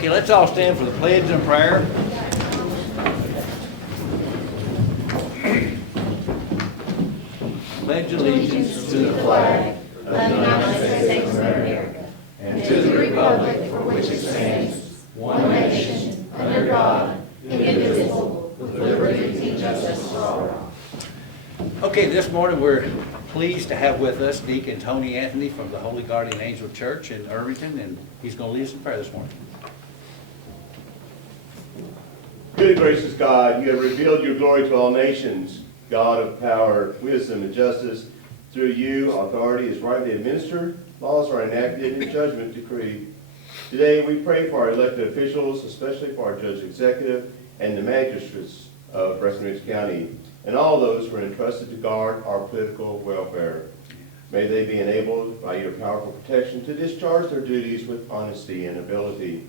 Okay, let's all stand for the pledge and prayer. Pledge allegiance to the flag of the United States of America and to the republic for which it stands, one nation, under God, indivisible, with liberty and justice for all. Okay, this morning we're pleased to have with us Deacon Tony Anthony from the Holy Guardian Angel Church in Irvington, and he's going to lead us in prayer this morning. Good and gracious God, you have revealed your glory to all nations. God of power, wisdom, and justice, through you, authority is rightly administered, laws are enacted, and judgment decreed. Today we pray for our elected officials, especially for our judge executive and the magistrates of Breckinridge County, and all those who are entrusted to guard our political welfare. May they be enabled by your powerful protection to discharge their duties with honesty and ability.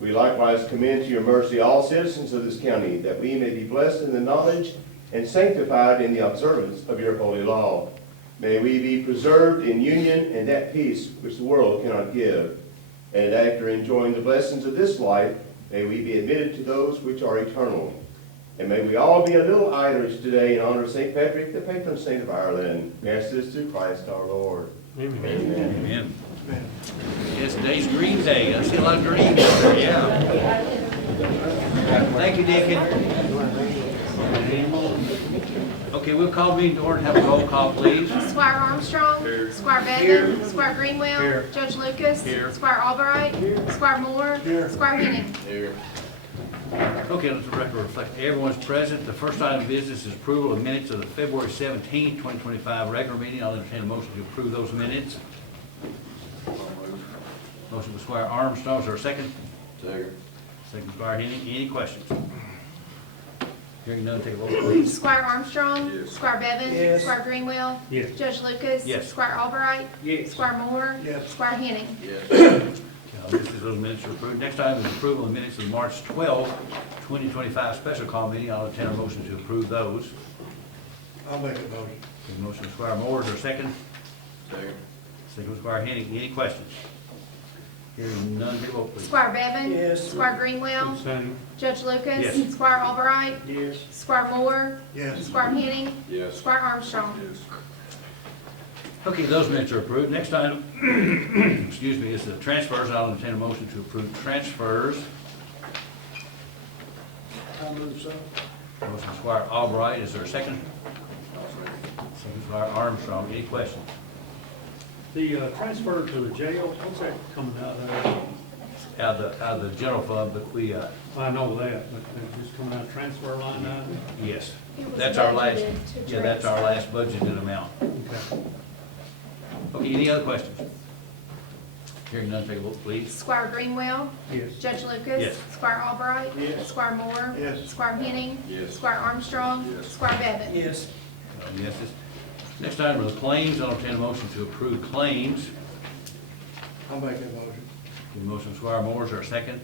We likewise commend to your mercy all citizens of this county, that we may be blessed in the knowledge and sanctified in the observance of your holy law. May we be preserved in union and that peace which the world cannot give. And after enjoying the blessings of this life, may we be admitted to those which are eternal. And may we all be a little Irish today in honor of St. Patrick, the patron saint of Ireland. We ask this through Christ our Lord. Amen. Amen. Yes, today's Green Day. I see a lot of green. Yeah. Thank you, Deacon. Okay, we'll call meeting to order and have a roll call, please. Squire Armstrong. Here. Squire Bevan. Here. Squire Greenwell. Here. Judge Lucas. Here. Squire Albright. Here. Squire Moore. Here. Squire Henning. Here. Okay, let the record reflect everyone's present. The first item of business is approval of minutes of the February 17th, 2025 regular meeting. I'll entertain a motion to approve those minutes. Motion by Squire Armstrong. Is there a second? Second. Second, Squire Henning. Any questions? Hearing none, take a vote, please. Squire Armstrong. Yes. Squire Bevan. Yes. Squire Greenwell. Yes. Judge Lucas. Yes. Squire Albright. Yes. Squire Moore. Yes. Squire Henning. Yes. Those minutes are approved. Next item is approval of minutes of the March 12th, 2025 special call meeting. I'll entertain a motion to approve those. I'll make a motion. Motion by Squire Moore. Is there a second? Second. Second by Squire Henning. Any questions? Hearing none, take a vote, please. Squire Bevan. Yes. Squire Greenwell. Abstain. Judge Lucas. Yes. Squire Albright. Yes. Squire Moore. Yes. Squire Henning. Yes. Squire Armstrong. Yes. Okay, those minutes are approved. Next item, excuse me, is the transfers. I'll entertain a motion to approve transfers. I move so. Motion by Squire Albright. Is there a second? Second, Squire Armstrong. Any questions? The transfer to the jail, what's that coming out of? Out of the general fund, but we, I know that, but it's just coming out of transfer line item? yes, It was that's our last, budgeted to yeah, that's our last budgeted amount. Okay. Okay, any other questions? Hearing none, take a vote, please. Squire Greenwell. Yes. Judge Lucas. Yes. Squire Albright. Yes. Squire Moore. Yes. Squire Henning. Yes. Squire Armstrong. Yes. Squire Bevan. Yes. Yeses. Next item are the claims. I'll entertain a motion to approve claims. I'll make that motion. Motion Squire Moore, is there a second?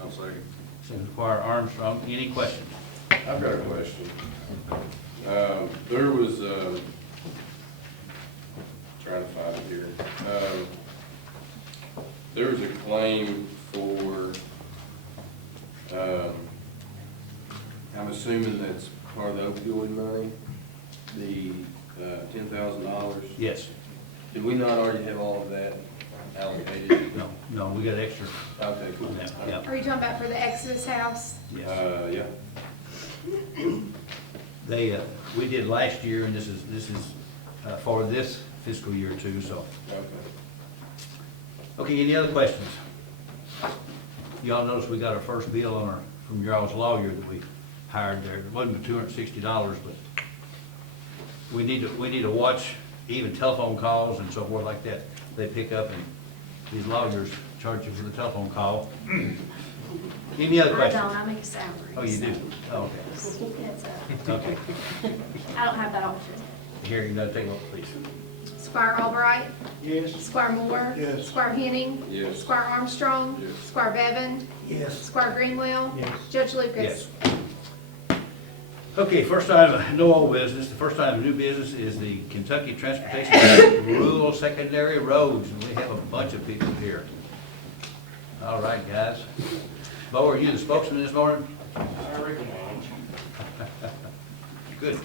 I'll second. Second Squire Armstrong. Any questions? I've got a question. There was, trying to find it here. There was a claim for, I'm assuming that's part of the opioid money, the $10,000. Yes. Did we not already have all of that allocated? No, we got extra. Okay, cool. Yeah. Are you talking about for the Exodus house? Yes. Yeah. They, we did last year, and this is for this fiscal year too, so. Okay. Okay, any other questions? Y'all notice we got our first bill on from your all's lawyer that we hired there. It wasn't $260, but we need to watch even telephone calls and so forth like that. They pick up, and these lawyers charge you for the telephone call. Any other I questions? don't, I make a salary. Oh, you so do? Oh, it's, okay. I don't have that option. Hearing none, take a vote, please. Squire Albright. Yes. Squire Moore. Yes. Squire Henning. Yes. Squire Armstrong. Yes. Squire Bevan. Yes. Squire Greenwell. Yes. Judge Lucas. Yes. Okay, first item, no old business. The first item of new business is the Kentucky Transportation Rural Secondary Roads, and we have a bunch of people here. All right, guys. Bo, are you the spokesman this morning? I reckon Good.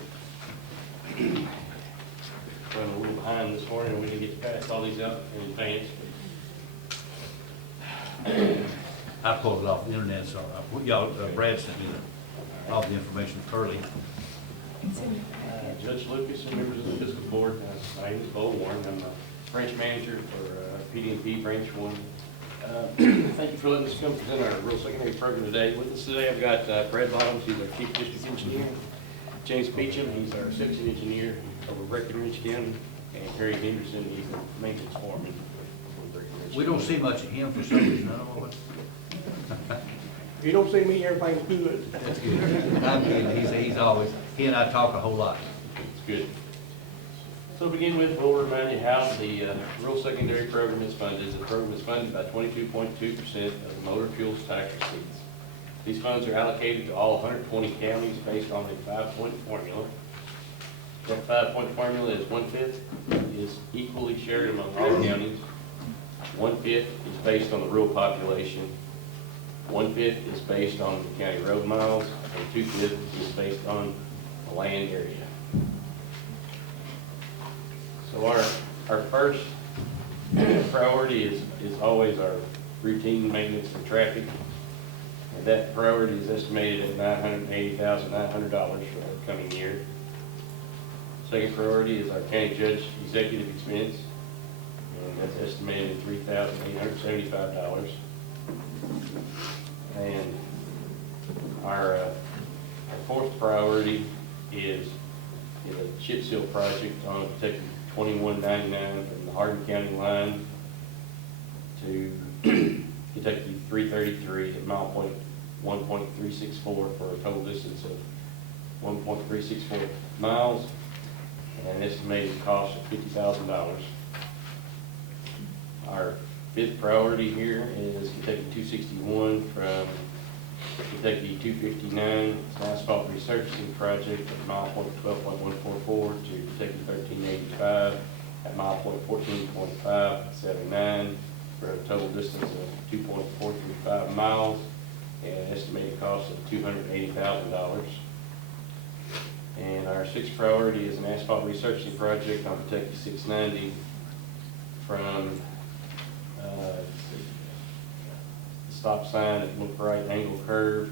running a little behind this morning, and we didn't get to pass all these out in advance. I pulled it off the internet, so y'all, Brad sent me all the information early. Judge Lucas and members of the fiscal board, my name is Bo Warren. I'm the branch manager for PD&P Branch 1. Thank you for letting us come present our rural secondary program today. With us today, I've got Brad Bottoms, he's our chief district engineer. James Beecham, he's our section engineer over Breckinridge County. And Harry Henderson, he's the maintenance foreman for Breckinridge. We don't see much of him for some reason, I don't know what. If you don't see me, everything's good. That's good. I'm kidding, he's always, he and I talk a whole lot. It's good. So to begin with, we'll remind you how the rural secondary program is funded. The program is funded by 22.2% of the motor fuels tax receipts. These funds are allocated to all 120 counties based on a 5-point formula. That 5-point formula is 1/5 is equally shared among all counties. 1/5 is based on the rural population. 1/5 is based on the county road miles, and 2/5 is based on the land area. So our first priority is always our routine maintenance for traffic. And that priority is estimated at $980,900 for the coming year. Second priority is our county judge executive expense, and that's estimated at $3,875. And our fourth priority is a chip seal project on Kentucky 2199 from the Hardin County line to Kentucky 333 at mile point 1.364 for a total distance of 1.364 miles and an estimated cost of $50,000. Our fifth priority here is Kentucky 261 from Kentucky 259. It's an asphalt resurfacing project at mile point 12.144 to Kentucky 1385 at mile point 14.579 for a total distance of 2.435 miles and an estimated cost of $280,000. And our sixth priority is an asphalt resurfacing project on Kentucky 690 from stop sign at Look Right Angle Curve,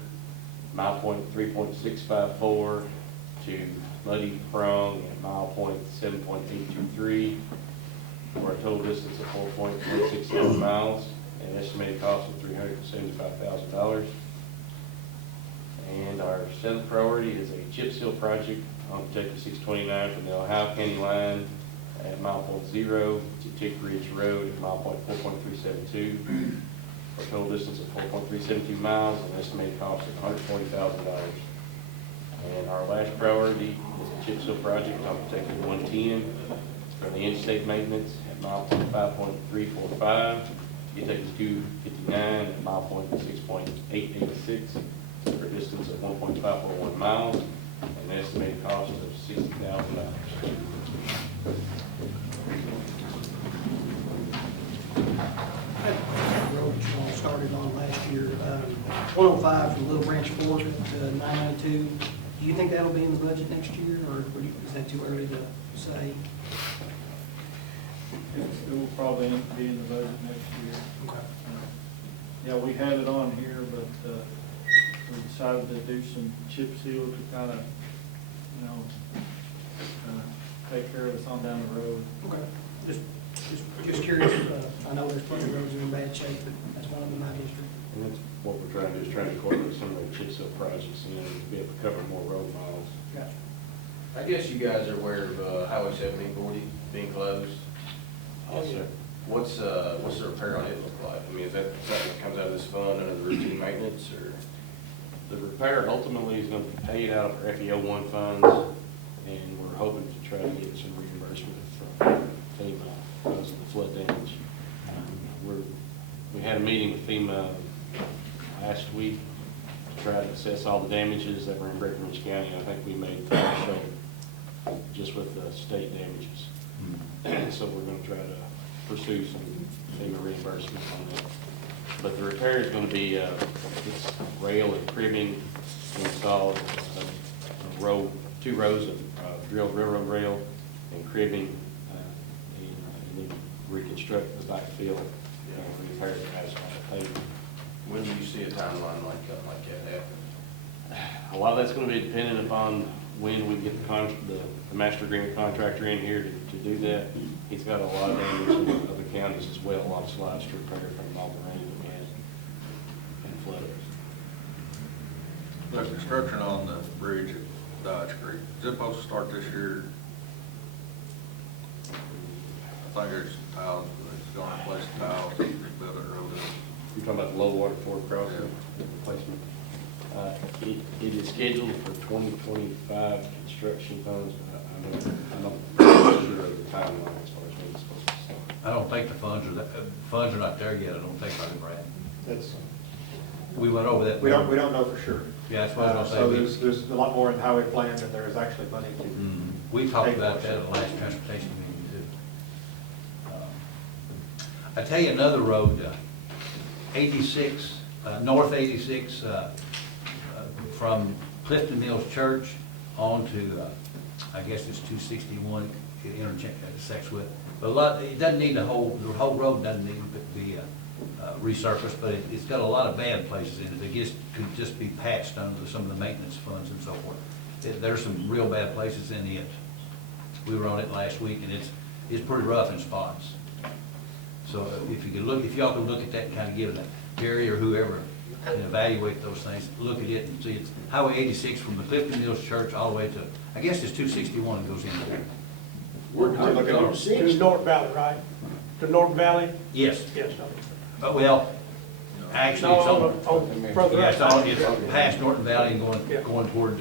mile point 3.654 to Muddy Prong at mile point 7.823 for a total distance of 4.167 miles and an estimated cost of $375,000. And our seventh priority is a chip seal project on Kentucky 629 from the Ohio County line at mile point 0 to Tick Ridge Road at mile point 4.372 for a total distance of 4.372 miles and an estimated cost of $140,000. And our last priority is a chip seal project on Kentucky 110 from the interstate maintenance at mile point 5.345 to Kentucky 259 at mile point 6.886 for a distance of 1.541 miles and an estimated cost of $60,000. That road you all started on last year, 105 from Little Branch Fork to 992. Do you think that'll be in the budget next year, or is that too early to say? It will probably be in the budget next year. Okay. Yeah, we had it on here, but we decided to do some chip seal to kind of, take care of us on down the road. Okay. Just curious. I know there's plenty of roads that are in bad shape, but that's one of them in my district. And that's what we're trying to do, is trying to incorporate some of the chip seal projects in to be able to cover more road miles. Gotcha. I guess you guys are aware of Highway 1740 being closed. Yes, sir. What's the repair on it look like? I mean, is that something that comes out of this fund under the routine maintenance, or? The repair ultimately is going to be paid out of our FEO1 funds, and we're hoping to try to get some reimbursement from FEMA because of the flood damage. We had a meeting with FEMA last week to try to assess all the damages that were in Breckinridge County. I think we made show just with the state damages. So we're going to try to pursue some FEMA reimbursement on that. But the repair is gonna be, it's rail and cribbing installed, row, 2 rows of drilled railroad rail and cribbing, and then reconstruct the backfill and repair the asphalt pavement. When do you see a timeline like that happen? A lot of that's gonna be dependent upon when we get the master agreement contractor in here to do that. He's got a lot of damage in other counties as well, a lot of slides to repair from all the rain that we had and flooding. The construction on the bridge at Dodge Creek, is it supposed to start this year? I think there's tiles, it's going to replace the tiles, rebuild it road. You're talking about the low water ford crossing replacement? It is scheduled for 2025 construction funds, but I'm not sure of the timeline as far as when it's supposed to start. I don't think the funds are not there yet, I don't think, Brad. That's, We went over that. we don't know for sure. Yeah, that's what I was So gonna say. there's a lot more in the highway plan than there is actually money to. We talked about that at the last transportation meeting too. I tell you another road, 86, North 86, from Clifton Mills Church on to, I guess it's 261, it intersects with. But it doesn't need the whole road doesn't need to be resurfaced, but it's got a lot of bad places in it. It could just be patched under some of the maintenance funds and so forth. There's some real bad places in it. We were on it last week, and it's pretty rough in spots. So if y'all could look at that and kind of give that, Gary or whoever can evaluate those things, look at it and see. It's Highway 86 from the Clifton Mills Church all the way to, I guess it's 261 goes in there. We're looking at to North Valley, right? To North Valley? Yes. Yes. Well, actually, it's on, Further yeah, up. it's past Norton Valley and going toward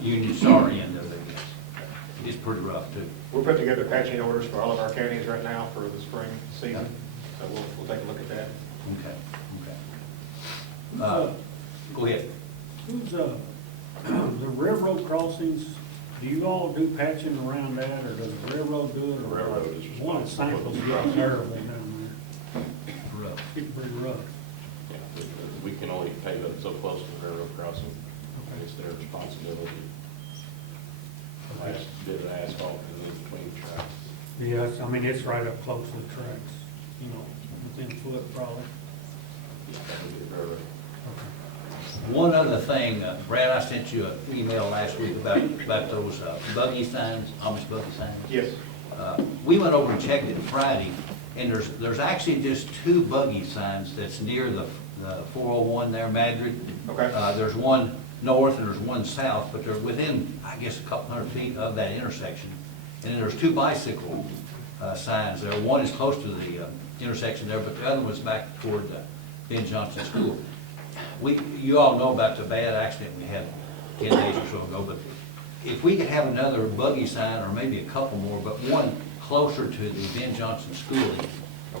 Union Star end of it. It's pretty rough too. We're putting together patching orders for all of our counties right now for the spring season, so we'll take a look at that. Okay. Go ahead. Who's, the railroad crossings, do you all do patching around that, or does the railroad do it? The railroad is One of the samples getting terribly down Rough. there. Getting pretty rough. Yeah, we can only pave it so close to the railroad crossing. It's their responsibility. Last bit of asphalt and then between the tracks. Yes, I mean, it's right up close to the tracks, you know, within a foot probably. Yeah, that would be the railroad. One other thing, Brad, I sent you an email last week about those buggy signs, Amish buggy signs. Yes. We went over and checked it Friday, and there's actually just 2 buggy signs that's near the 401 there, Madrid. Okay. There's one north and there's one south, but they're within, I guess, a couple hundred feet of that intersection. And then there's 2 bicycle signs there. One is close to the intersection there, but the other one's back toward Ben Johnson School. You all know about the bad accident we had 10 days or so ago, but if we could have another buggy sign, or maybe a couple more, but one closer to the Ben Johnson School,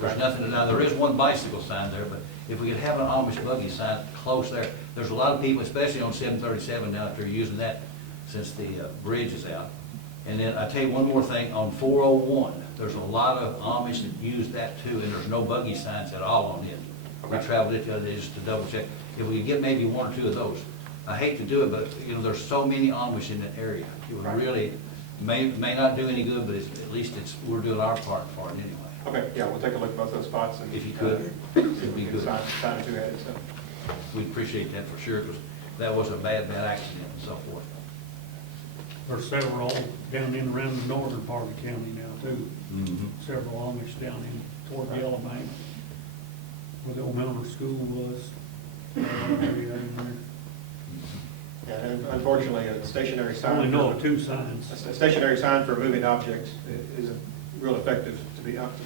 there's nothing, now there is one bicycle sign there, but if we could have an Amish buggy sign close there, there's a lot of people, especially on 737 now, that they're using that since the bridge is out. And then I tell you one more thing, on 401, there's a lot of Amish that use that too, and there's no buggy signs at all on it. We traveled it the other day just to double check. If we could get maybe 1 or 2 of those, I hate to do it, but you know, there's so many Amish in that area. It would really, may not do any good, but at least we're doing our part for it anyway. Okay, yeah, we'll take a look at both those spots and. If you could, it'd be good. Sign 2 added, so. We'd appreciate that for sure, because that was a bad accident and so forth. There's several down in around the northern part of the county now too. Several Amish down in toward the Yellow Bank, where the old Milner School was. Area in there. Yeah, and unfortunately, a stationary I sign. only know of 2 signs. A stationary sign for moving objects isn't real effective, to be honest.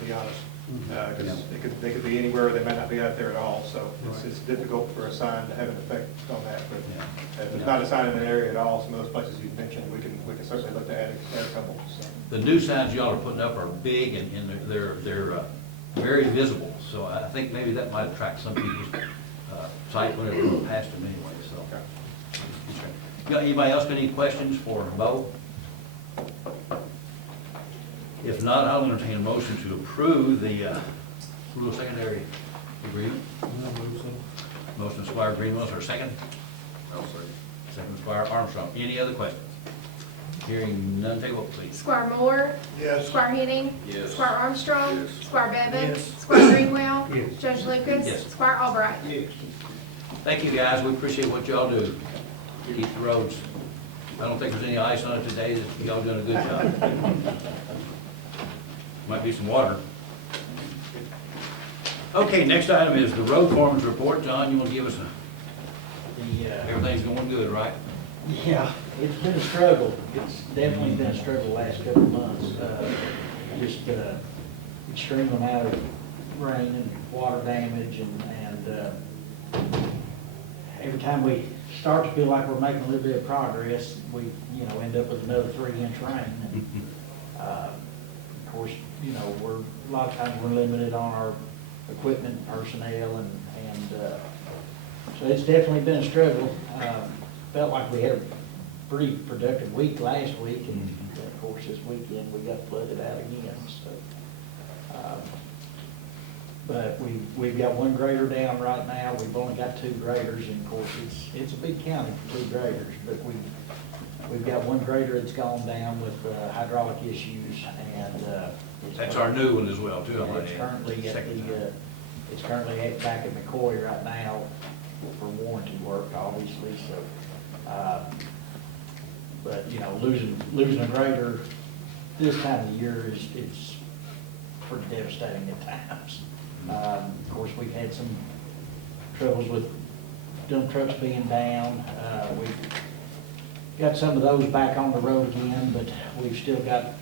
Because they could be anywhere, they might not be out there at all, so it's difficult for a sign to have an effect on that. But if there's not a sign in the area at all, some of those places you mentioned, we can certainly look to add a couple. So. The new signs y'all are putting up are big and they're very visible, so I think maybe that might attract some people's sight whenever they go past them anyway, so. Okay. Anybody else got any questions for Bo? If not, I'll entertain a motion to approve the rural secondary Agreement? I believe so. Motion Squire Greenwell, is there a second? I'll say. Second Squire Armstrong. Any other questions? Hearing none, take a vote, please. Squire Moore. Yes. Squire Henning. Yes. Squire Armstrong. Yes. Squire Bevan. Yes. Squire Greenwell. Yes. Judge Lucas. Yes. Squire Albright. Thank you, guys, we appreciate what y'all do. Keep the roads. I don't think there's any ice on it today, y'all doing a good job. Might be some water. Okay, next item is the road foreman's report. John, you want to give us everything's going good, right? Yeah, it's been a struggle. It's definitely been a struggle the last couple of months. Just extreme amount of rain and water damage and every time we start to feel like we're making a little bit of progress, we, end up with another 3-inch rain. And, of course, a lot of times we're limited on our equipment, personnel, and so it's definitely been a struggle. Felt like we had a pretty productive week last week, and of course this weekend we got flooded out again. So, but we've got one grader down right now. We've only got 2 graders, and of course it's a big county for 2 graders. But we've got one grader that's gone down with hydraulic issues, and That's our new one as well, too. I might it's add. currently at Second time. it's currently back at McCoy right now for warranty work, obviously, so. But, losing a grader this time of the year it's pretty devastating at times. Of course, we've had some troubles with dump trucks being down. We've got some of those back on the road again, but we've still got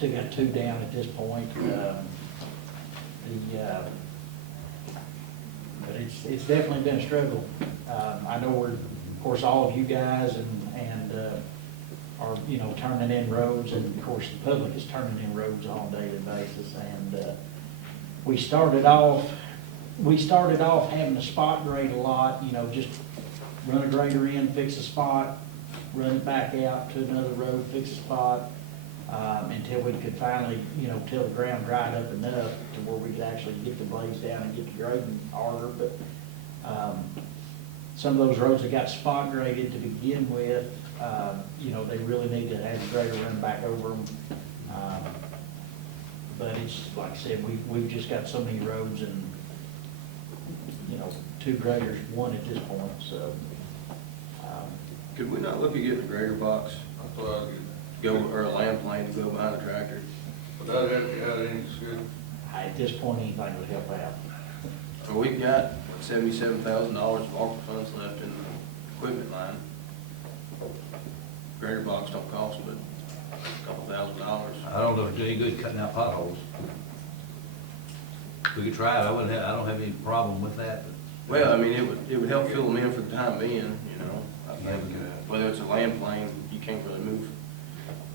2 down at this point. But it's definitely been a struggle. I know of course, all of you guys and are, turning in roads, and of course, the public is turning in roads on a daily basis. And we started off having to spot grade a lot, just run a grader in, fix a spot, run it back out to another road, fix a spot, until we could finally, till the ground dried up enough to where we could actually get the blades down and get the grading harder. But some of those roads that got spot graded to begin with, they really need to have the grader run back over them. But it's, like I said, we've just got so many roads and, 2 graders, 1 at this point, so. Could we not look at getting a grader box, I thought I'd or a land plane to go behind the tractor? without any good. At this point, anything would help out. Well, we've got $77,000 of ARPA funds left in the equipment line. Grader box don't cost but a couple $1,000. I don't know if it's any good cutting out potholes. We could try it, I don't have any problem with that. Well, I mean, it would help fill them in for the time being, I think, whether it's a land plane, you can't really move,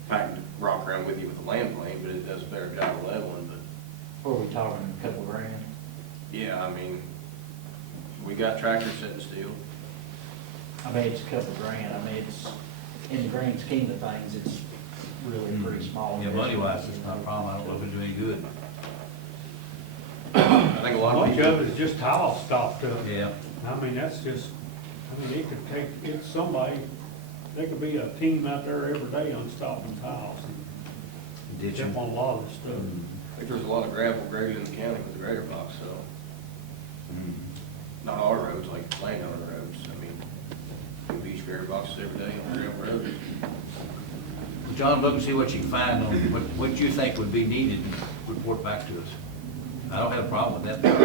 pack the rock around with you with a land plane, but it does a better job of leveling, but, What are we talking, a couple grand? yeah, I mean, we got tractors sitting still. I mean, it's a couple grand. I mean, it's, in the grand scheme of things, it's really pretty small. Yeah, money-wise, it's not a problem, I don't know if it'd do any good. I think a lot of Much people. of it is just tile stopped up. Yeah. I mean, that's just, it could take, it's somebody, there could be a team out there every day on stopping tiles and Ditching. dip on a lot of this stuff. I think there's a lot of gravel graded in the county with the grader box, so, Mhm. not our roads, like landowner roads, I mean, we use grader boxes every day on gravel roads. John, look and see what you can find on what you think would be needed and report back to us. I don't have a problem with that, if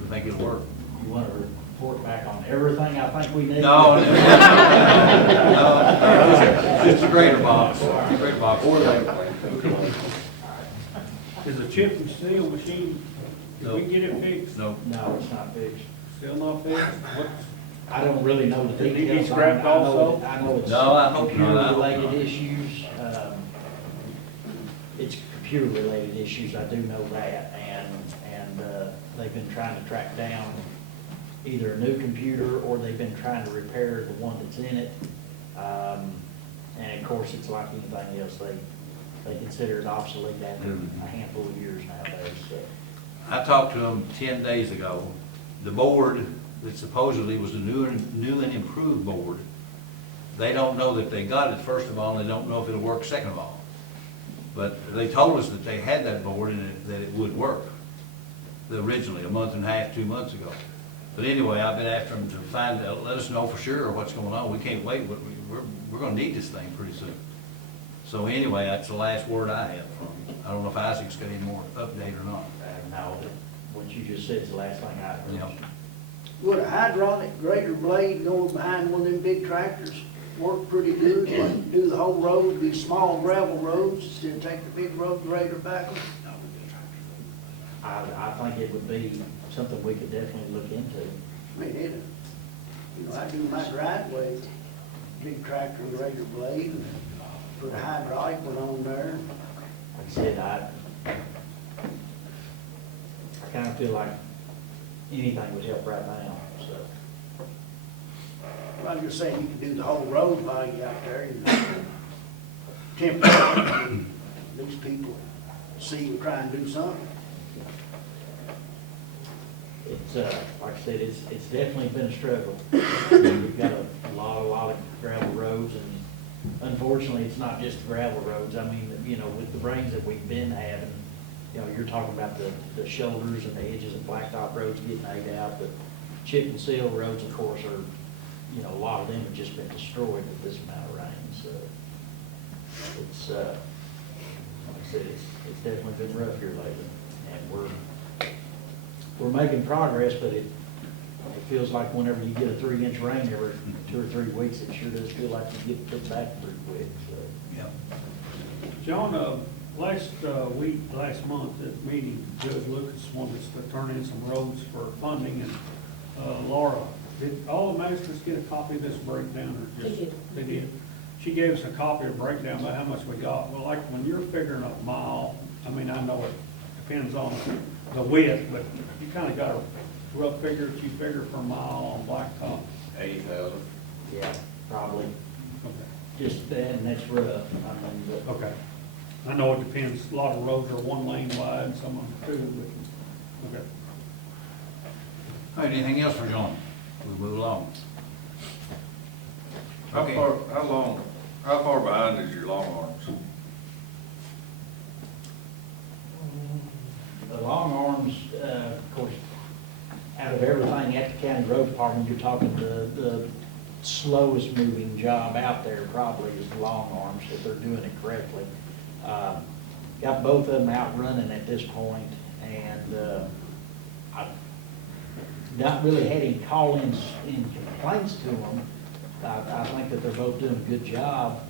we think it'll work. You want to report back on everything I think we need? No, just a grader box, grader box. Or land plane. Is a chip and seal machine, did we get it fixed? No, No, it's not fixed. Still not fixed? What's, I don't really know the Did it get details. scrapped I know also? I know it's No, I hope not. I hope computer-related not. issues. It's computer-related issues, I do know that, and they've been trying to track down either a new computer or they've been trying to repair the one that's in it. And of course, it's like anything else, they consider it obsolete after a handful of years nowadays, so. I talked to them 10 days ago. The board that supposedly was the new and improved board, they don't know that they got it, first of all, and they don't know if it'll work, second of all. But they told us that they had that board and that it would work, originally, a month and a half, 2 months ago. But anyway, I've been after them to find out, let us know for sure what's going on. We can't wait, we're gonna need this thing pretty soon. So anyway, that's the last word I have from them. I don't know if Isaac's got any more update or not. No, what you just said is the last thing I heard. Yeah. Would a hydraulic grader blade going behind one of them big tractors work pretty good? Like do the whole road, these small gravel roads, instead of take the big road grader back them? I think it would be something we could definitely look into. I mean, it, you know, I do my driveway, big tractor grader blade, and put a hydraulic one on there. Like I said, I kind of feel like anything would help right now, so. Well, I'm just saying, you can do the whole road while you out there, you know, temporarily, these people see you try and do something. It's, like I said, it's definitely been a struggle. We've got a lot of gravel roads, and unfortunately, it's not just gravel roads. I mean, you know, with the rains that we've been having, you know, you're talking about the shoulders and the edges of blacktop roads getting ate out, but chip and seal roads, of course, are, you know, a lot of them have just been destroyed with this amount of rain, so it's, like I said, it's definitely been rough here lately, and we're making progress, but it feels like whenever you get a 3-inch rain every 2 or 3 weeks, it sure does feel like you get put back pretty quick, so. Yeah. John, last month at the meeting, Judge Lucas wanted us to turn in some roads for funding, and Laura, did all the masters get a copy of this breakdown, or just? They did. She gave us a copy of breakdown about how much we got. Well, like when you're figuring a mile, I mean, I know it depends on the width, but you kind of got a rough figure that you figure per mile on blacktop. 80,000. Yeah, probably, Okay. just that, and that's rough, I mean, but. Okay. I know it depends, a lot of roads are 1 lane wide, and some of them are 2, but, okay. All right, anything else for John? We'll move along. Okay. How far behind is your long arms? The long arms, of course, out of everything at the county road department, you're talking the slowest moving job out there probably is the long arms, if they're doing it correctly. Got both of them out running at this point, and I've not really had any call-ins and complaints to them. I think that they're both doing a good job,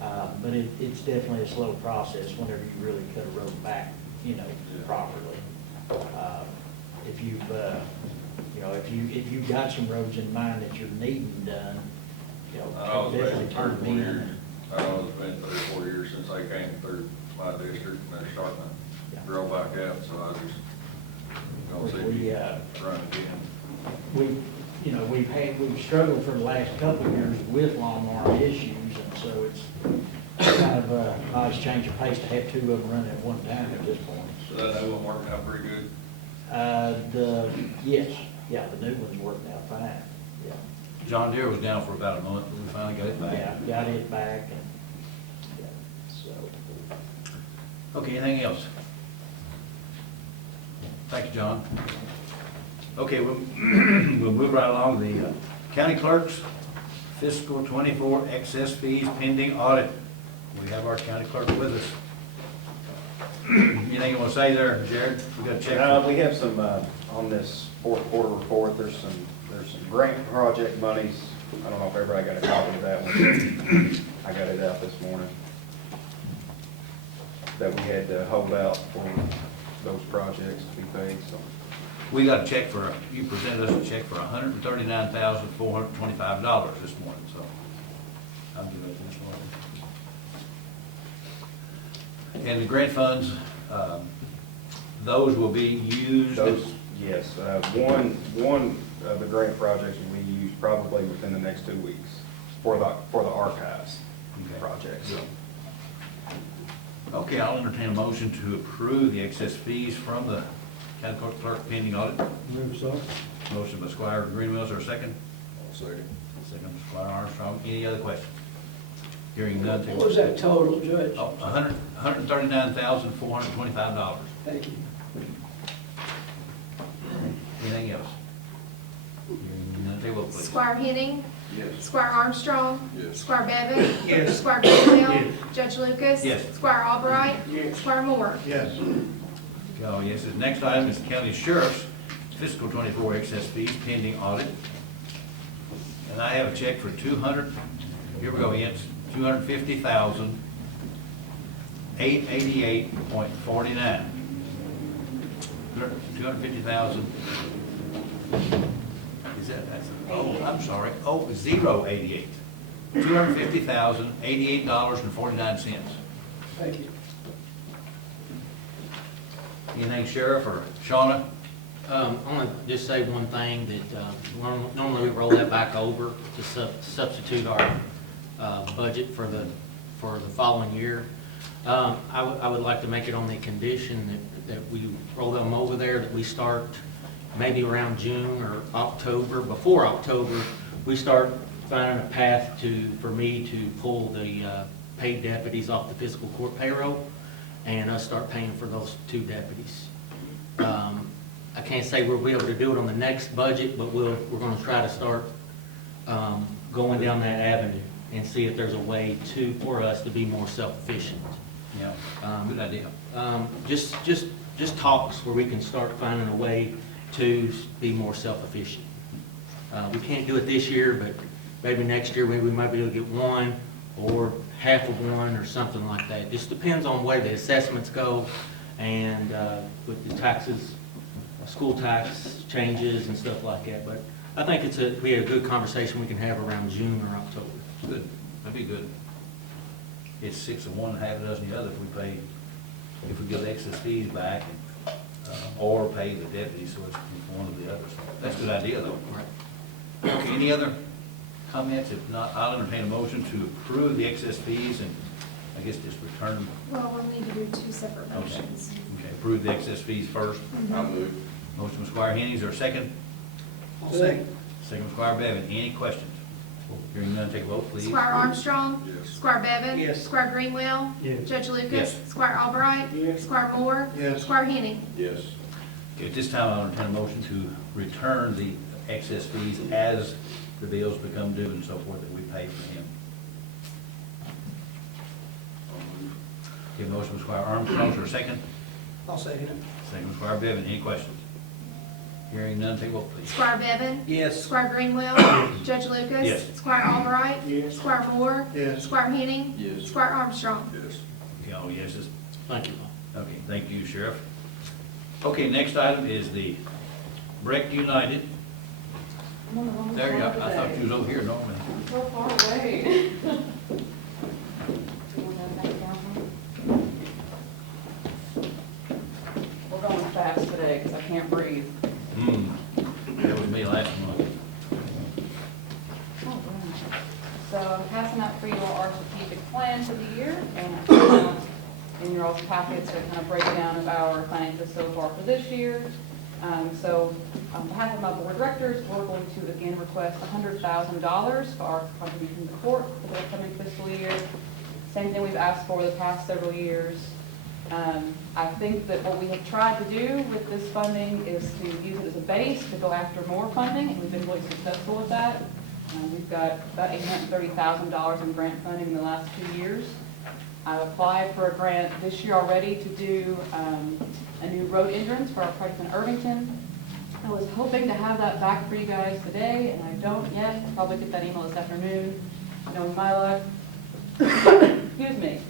but it's definitely a slow process whenever you really cut a road back, you know, properly. If you've, you know, if you've got some roads in mind that you're needing done, you know, definitely turn them in. I know it's been 3 or 4 years since they came through my district, and they're starting to grow back out, so I just don't see me run again. We've struggled for the last couple of years with long arm issues, and so it's kind of a nice change of pace to have 2 of them running at one time at this point. So that new one working out pretty good? The new one's working out fine, yeah. John Deere was down for about a month, but we finally got it back. Yeah, got it back, and, yeah, so. Okay, anything else? Thank you, John. Okay, we'll move right along. The county clerk's fiscal 24 excess fees pending audit. We have our county clerk with us. Anything you want to say there, Jared? We got a check. We have some, on this fourth quarter report, there's some grant project monies. I don't know if everybody got a copy of that one. I got it out this morning. That we had to hold out for those projects to be paid, so. We got a check for, you presented us a check for $139,425 this morning, so I'll give it this morning. And the grant funds, those will be used? Those, yes. One of the grant projects will be used probably within the next 2 weeks for the archives project. So. Okay, I'll entertain a motion to approve the excess fees from the County Clerk pending audit. Move so. Motion by Squire Greenwell, is there a second? I'll second. Second by Squire Armstrong. Any other questions? Hearing none, take. What was that total, Judge? Oh, $139,425. Thank you. Anything else? Hearing none, take a vote, please. Squire Henning. Yes. Squire Armstrong. Yes. Squire Bevan. Yes. Squire Greenwell. Yes. Judge Lucas. Yes. Squire Albright. Yes. Squire Moore. Yes. Oh, yes, the next item is the county sheriff's fiscal 24 excess fees pending audit. And I have a check for 200, here we go, it's 250,888.49. 250,000. Is that's, oh, I'm sorry, oh, 088. $250,088.49. Thank you. Anything, Sheriff or Shauna? I want to just say one thing, that normally we roll that back over to substitute our budget for the following year. I would like to make it on the condition that we roll them over there, that we start maybe around June or October, before October, we start finding a path for me to pull the paid deputies off the fiscal court payroll, and us start paying for those 2 deputies. I can't say we'll be able to do it on the next budget, but we're going to try to start going down that avenue and see if there's a way for us to be more self-efficient. Yeah, good idea. Just talks where we can start finding a way to be more self-efficient. We can't do it this year, but maybe next year we might be able to get 1 or half of 1 or something like that. Just depends on where the assessments go and with the taxes, school tax changes and stuff like that. But I think it'd be a good conversation we can have around June or October. Good, that'd be good. It's 6 of one, half a dozen the other if we give the excess fees back or pay the deputies, so it's one of the others. That's a good idea, though. Okay, any other comments? If not, I'll entertain a motion to approve the excess fees and I guess just return them. Well, we'll need to do 2 separate motions. Okay, approve the excess fees first. I'll move. Motion by Squire Henning, is there a second? I'll second. Second by Squire Bevan. Any questions? Hearing none, take a vote, please. Squire Armstrong. Yes. Squire Bevan. Yes. Squire Greenwell. Yes. Judge Lucas. Yes. Squire Albright. Yes. Squire Moore. Yes. Squire Henning. Yes. Okay, at this time, I'll entertain a motion to return the excess fees as the bills become due and so forth that we pay for him. Okay, motion by Squire Armstrong, for a second. I'll second it. Second by Squire Bevan. Any questions? Hearing none, take a vote, please. Squire Bevan. Yes. Squire Greenwell. Judge Lucas. Yes. Squire Albright. Yes. Squire Moore. Yes. Squire Henning. Yes. Squire Armstrong. Yes. Okay, all yeses. Thank you. Okay, thank you, Sheriff. Okay, next item is the Breck United. There you are. I thought you was over here normally. So far away. We're going fast today because I can't breathe. That was me last month. So I'm passing out for you all our strategic plan for the year, and in your all's packets are kind of breakdown of our finances so far for this year. So on behalf of my board of directors, we're going to again request $100,000 for our contribution to the court for the upcoming fiscal year. Same thing we've asked for the past several years. I think that what we have tried to do with this funding is to use it as a base to go after more funding, and we've been really successful with that. We've got about $830,000 in grant funding in the last 2 years. I've applied for a grant this year already to do a new road entrance for our project in Irvington. I was hoping to have that back for you guys today, and I don't yet. I'll probably get that email this afternoon, knowing my luck. Excuse me.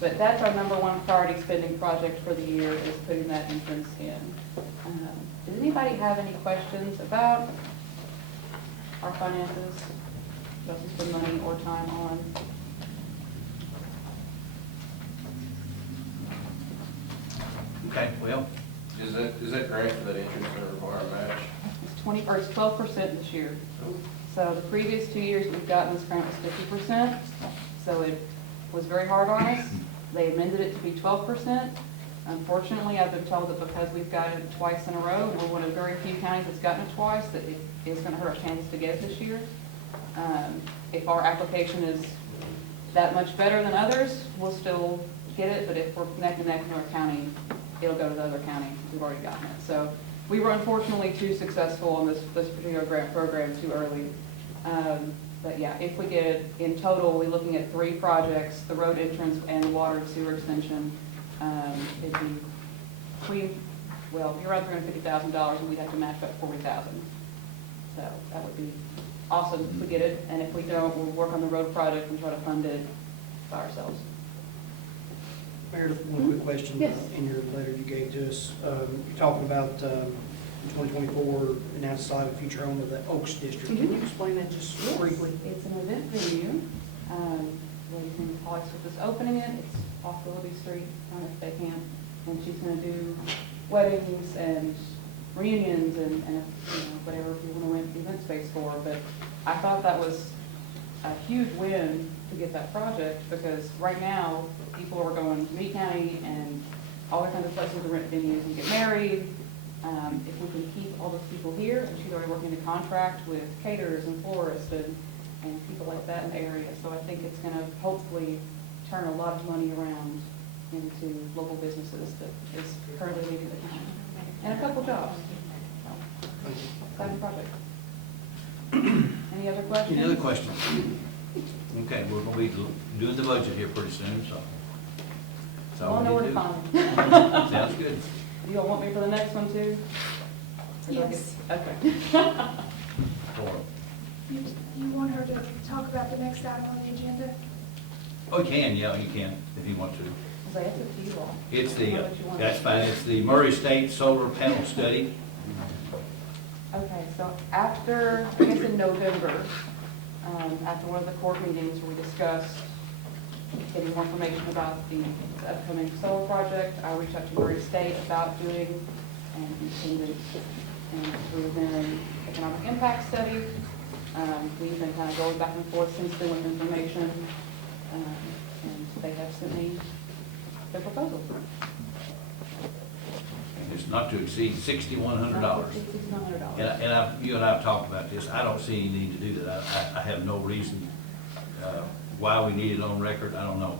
But that's our #1 priority spending project for the year, is putting that entrance in. Does anybody have any questions about our finances, just to spend money or time on? Okay, well, Is that grant for that entrance going to require a match? It's 12% this year. So the previous 2 years we've gotten this grant was 50%, so it was very hard on us. They amended it to be 12%. Unfortunately, I've been told that because we've gotten it twice in a row, and we're one of very few counties that's gotten it twice, that it is gonna hurt our chances to get it this year. If our application is that much better than others, we'll still get it, but if we're neck and neck in our county, it'll go to the other county, we've already gotten it. So we were unfortunately too successful in this particular grant program too early. But yeah, if we get it, in total, we're looking at 3 projects, the road entrance and the water and sewer extension. It'd be between, well, you're around $350,000, and we'd have to match up $40,000. So that would be awesome if we get it, and if we don't, we'll work on the road project and try to fund it by ourselves. Meredith, one quick question. Yes. In your letter you gave to us, you're talking about 2024, and outside of future home of the Oaks District. Can you explain that just briefly? It's an event venue. Lady named Holly Swift is opening it. It's off Willoughby Street, if they can. And she's going to do weddings and reunions and you know, whatever you want to rent the event space for. But I thought that was a huge win to get that project, because right now people are going to Meade County and all kinds of places to rent venues and get married. If we can keep all those people here, and she's already working the contract with caterers and florists and people like that in the area. So I think it's going to hopefully turn a lot of money around into local businesses that is currently leaving the county. And a couple jobs. So, exciting project. Any other questions? Any other questions? Okay, we're gonna be doing the budget here pretty soon, so. that's all We'll know we where to need find to them. do. Sounds good. You all want me for the next one too? Or do I get- Yes. Okay. Laura. You want her to talk about the next item on the agenda? Oh, you can, yeah, you can, if you want to. So that's up to you all. It's I don't know the, what you want. that's fine, it's the Murray State Solar Panel Study. Okay, so after, I guess in November, after one of the court meetings where we discussed getting more information about the upcoming solar project, I reached out to Murray State about doing and attended and through their economic impact study. We've been kind of going back and forth since then with information, and they have sent me their proposal. It's not to exceed $6,100. $6,100. And you and I have talked about this. I don't see any need to do that. I have no reason why we need it on record. I don't know.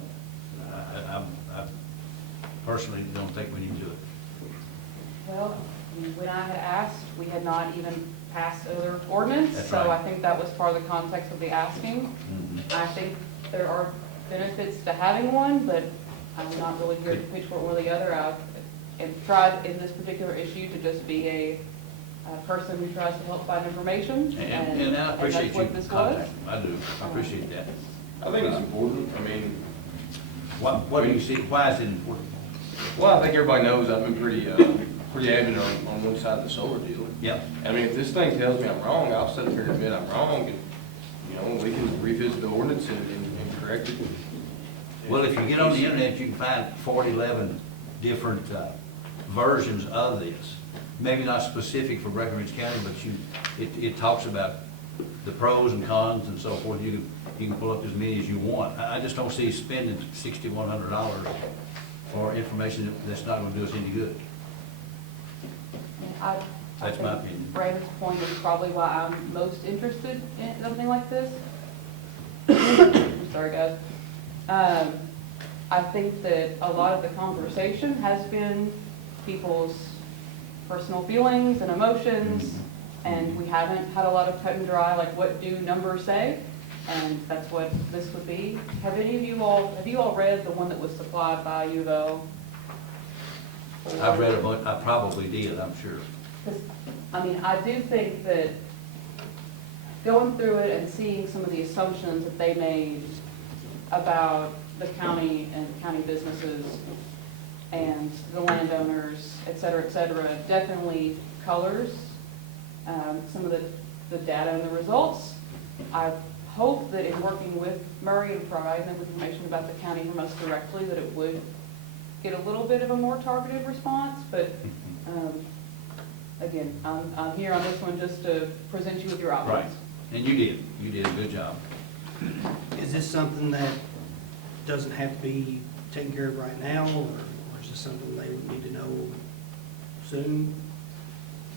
I personally don't think we need to do it. Well, when I had asked, we had not even passed other ordinance, That's so right. I think that was part of the context of the asking. I think there are benefits to having one, but I'm not really here to pitch for one or the other. I've tried in this particular issue to just be a person who tries to help find information, And I appreciate that's you what this was. contacting me. I do. I appreciate that. I think it's important. I mean, What do you see, why is it important? Well, I think everybody knows I've been pretty adamant on one side of the solar deal. Yeah. I mean, if this thing tells me I'm wrong, I'll sit up here and admit I'm wrong, and, you know, we can revisit the ordinance and correct it. Well, if you get on the internet, you can find 11 different versions of this. Maybe not specific for Breckinridge County, but it talks about the pros and cons and so forth. You can pull up as many as you want. I just don't see spending $6,100 for information that's not going to do us any good. I That's my think opinion. Brandon's point is probably why I'm most interested in something like this. Sorry, guys. I think that a lot of the conversation has been people's personal feelings and emotions, and we haven't had a lot of cut and dry, like what do numbers say? And that's what this would be. Have you all read the one that was supplied by U of L? I've read a bunch, I probably did, I'm sure. Because, I mean, I do think that going through it and seeing some of the assumptions that they made about the county and county businesses and the landowners, et cetera, definitely colors some of the data and the results. I hope that in working with Murray and providing them with information about the county from us directly, that it would get a little bit of a more targeted response, but again, I'm here on this one just to present you with your options. Right, and you did a good job. Is this something that doesn't have to be taken care of right now, or Is this something they would need to know soon?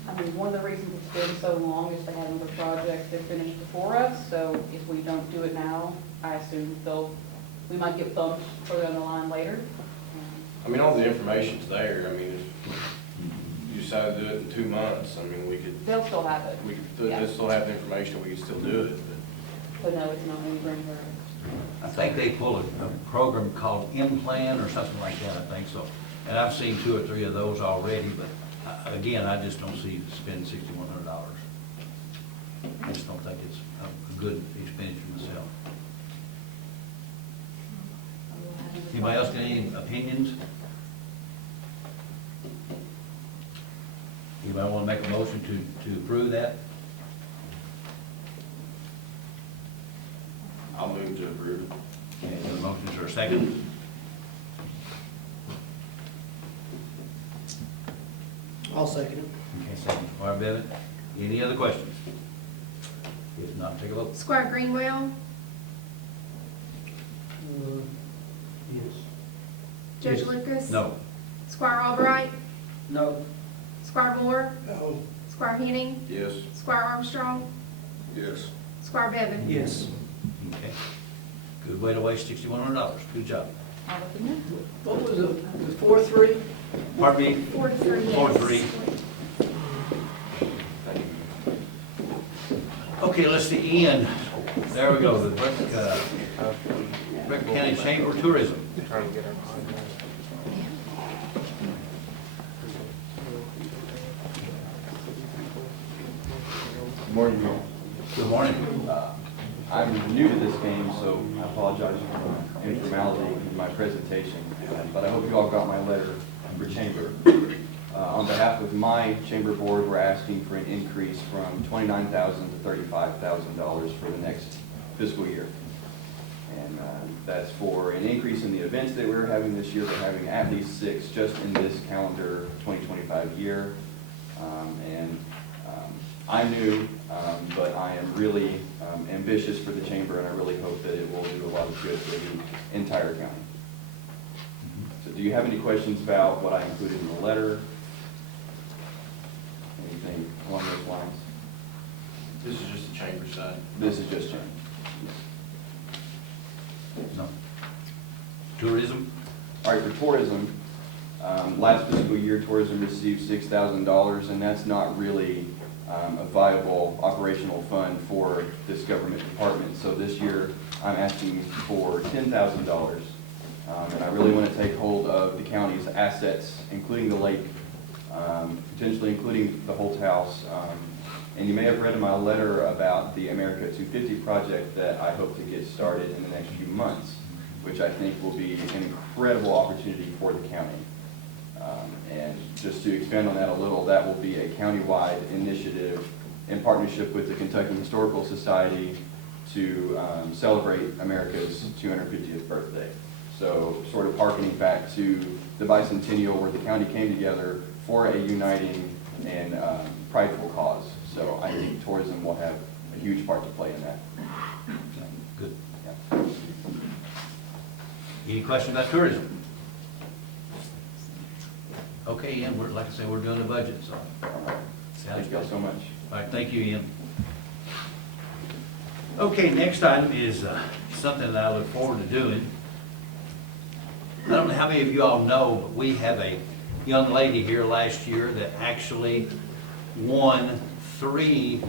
I mean, one of the reasons it's been so long is they have another project that finished before us, so if we don't do it now, I assume we might get bumped further down the line later. I mean, all the information's there. I mean, if you decide to do it in 2 months, I mean, They'll still have it. we could still have the information, we could still do it, But no, it's not any ring or. I think they pull a program called M-Plan or something like that, I think so. And I've seen 2 or 3 of those already, but again, I just don't see spending $6,100. I just don't think it's a good expenditure myself. Anybody else got any opinions? Anybody want to make a motion to approve that? I'll move to approve it. Okay, the motions are second. I'll second it. Okay, second, Squire Bennett. Any other questions? If not, take a vote. Squire Greenwell, Yes. Judge Yes. Lucas. No. Squire Albright, No. Squire Moore, No. Squire Henning, Yes. Squire Armstrong, Yes. Squire Bevan. Yes. Okay. Good way to waste $6,100. Good job. I'll let them know. What was it, the 4-3? Pardon me? 4-3, yes. 4-3. Okay, let's see, Ian. There we go, the Breck County Chamber of Tourism. Trying to get our. Good morning. Good morning. I'm new to this game, so I apologize for the informality in my presentation, but I hope you all got my letter for chamber. On behalf of my chamber board, we're asking for an increase from $29,000 to $35,000 for the next fiscal year. And that's for an increase in the events that we're having this year. We're having at least 6 just in this calendar 2025 year. I'm new, but I am really ambitious for the chamber, and I really hope that it will do a lot of good for the entire county. So do you have any questions about what I included in the letter? Anything along those lines? This is just the chamber side. This is just chamber. No. Tourism? All right, for tourism, last fiscal year, tourism received $6,000, and that's not really a viable operational fund for this government department. So this year, I'm asking for $10,000. And I really want to take hold of the county's assets, including the lake, potentially including the Holt House. And you may have read in my letter about the America 250 project that I hope to get started in the next few months, which I think will be an incredible opportunity for the county. And just to expand on that a little, that will be a countywide initiative in partnership with the Kentucky Historical Society to celebrate America's 250th birthday. So sort of hearkening back to the bicentennial where the county came together for a uniting and prideful cause. So I think tourism will have a huge part to play in that. Good. Yeah. Any questions about tourism? Okay, Ian, like I said, we're doing the budget, so. Thank you all so much. All right, thank you, Ian. Okay, next item is something that I look forward to doing. I don't know how many of you all know, but we have a young lady here last year that actually won 3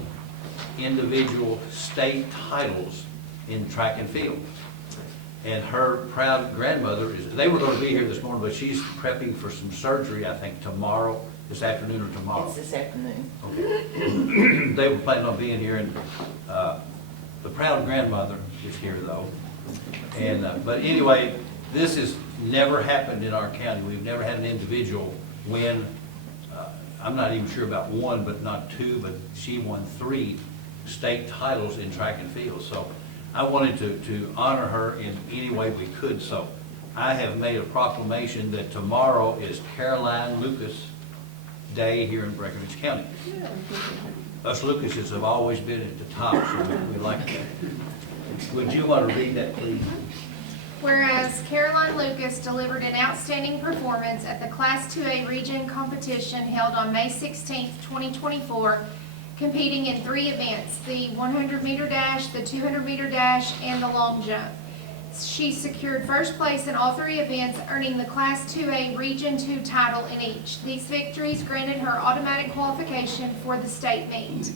individual state titles in track and field. And her proud grandmother they were going to be here this morning, but she's prepping for some surgery, I think tomorrow, this afternoon or tomorrow. It's this afternoon. Okay. They were planning on being here, and the proud grandmother is here though. And but anyway, this has never happened in our county. We've never had an individual win. I'm not even sure about 1, but not 2, but she won 3 state titles in track and field. So I wanted to honor her in any way we could. So I have made a proclamation that tomorrow is Caroline Lucas Day here in Breckinridge County. Us Lucases have always been at the top, so we like that. Would you want to read that, please? Whereas Caroline Lucas delivered an outstanding performance at the Class 2A Region competition held on May 16, 2024, competing in 3 events, the 100-meter dash, the 200-meter dash, and the long jump. She secured first place in all 3 events, earning the Class 2A Region 2 title in each. These victories granted her automatic qualification for the state meet.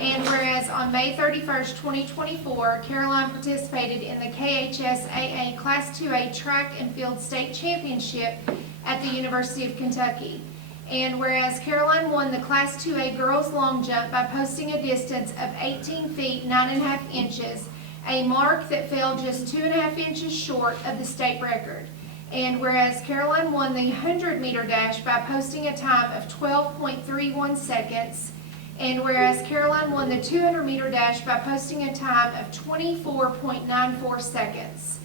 And whereas on May 31st, 2024, Caroline participated in the KHSAA Class 2A Track and Field State Championship at the University of Kentucky. And whereas Caroline won the Class 2A Girls Long Jump by posting a distance of 18 feet 9.5 inches, a mark that fell just 2.5 inches short of the state record. And whereas Caroline won the 100-meter dash by posting a time of 12.31 seconds, and whereas Caroline won the 200-meter dash by posting a time of 24.94 seconds.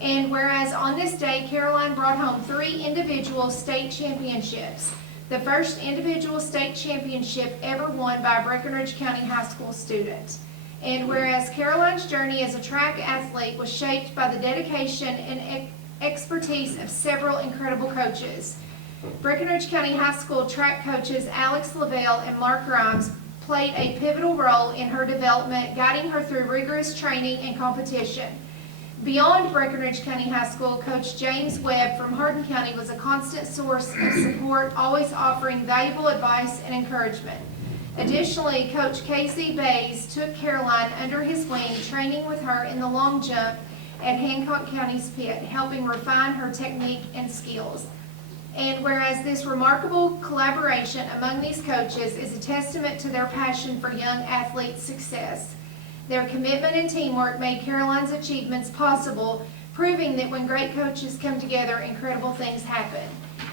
And whereas on this day, Caroline brought home 3 individual state championships, the first individual state championship ever won by a Breckinridge County High School student. And whereas Caroline's journey as a track athlete was shaped by the dedication and expertise of several incredible coaches. Breckinridge County High School track coaches Alex Lavelle and Mark Grimes played a pivotal role in her development, guiding her through rigorous training and competition. Beyond Breckinridge County High School, Coach James Webb from Hardin County was a constant source of support, always offering valuable advice and encouragement. Additionally, Coach Casey Bays took Caroline under his wing, training with her in the long jump at Hancock County's pit, helping refine her technique and skills. And whereas this remarkable collaboration among these coaches is a testament to their passion for young athletes' success, their commitment and teamwork made Caroline's achievements possible, proving that when great coaches come together, incredible things happen.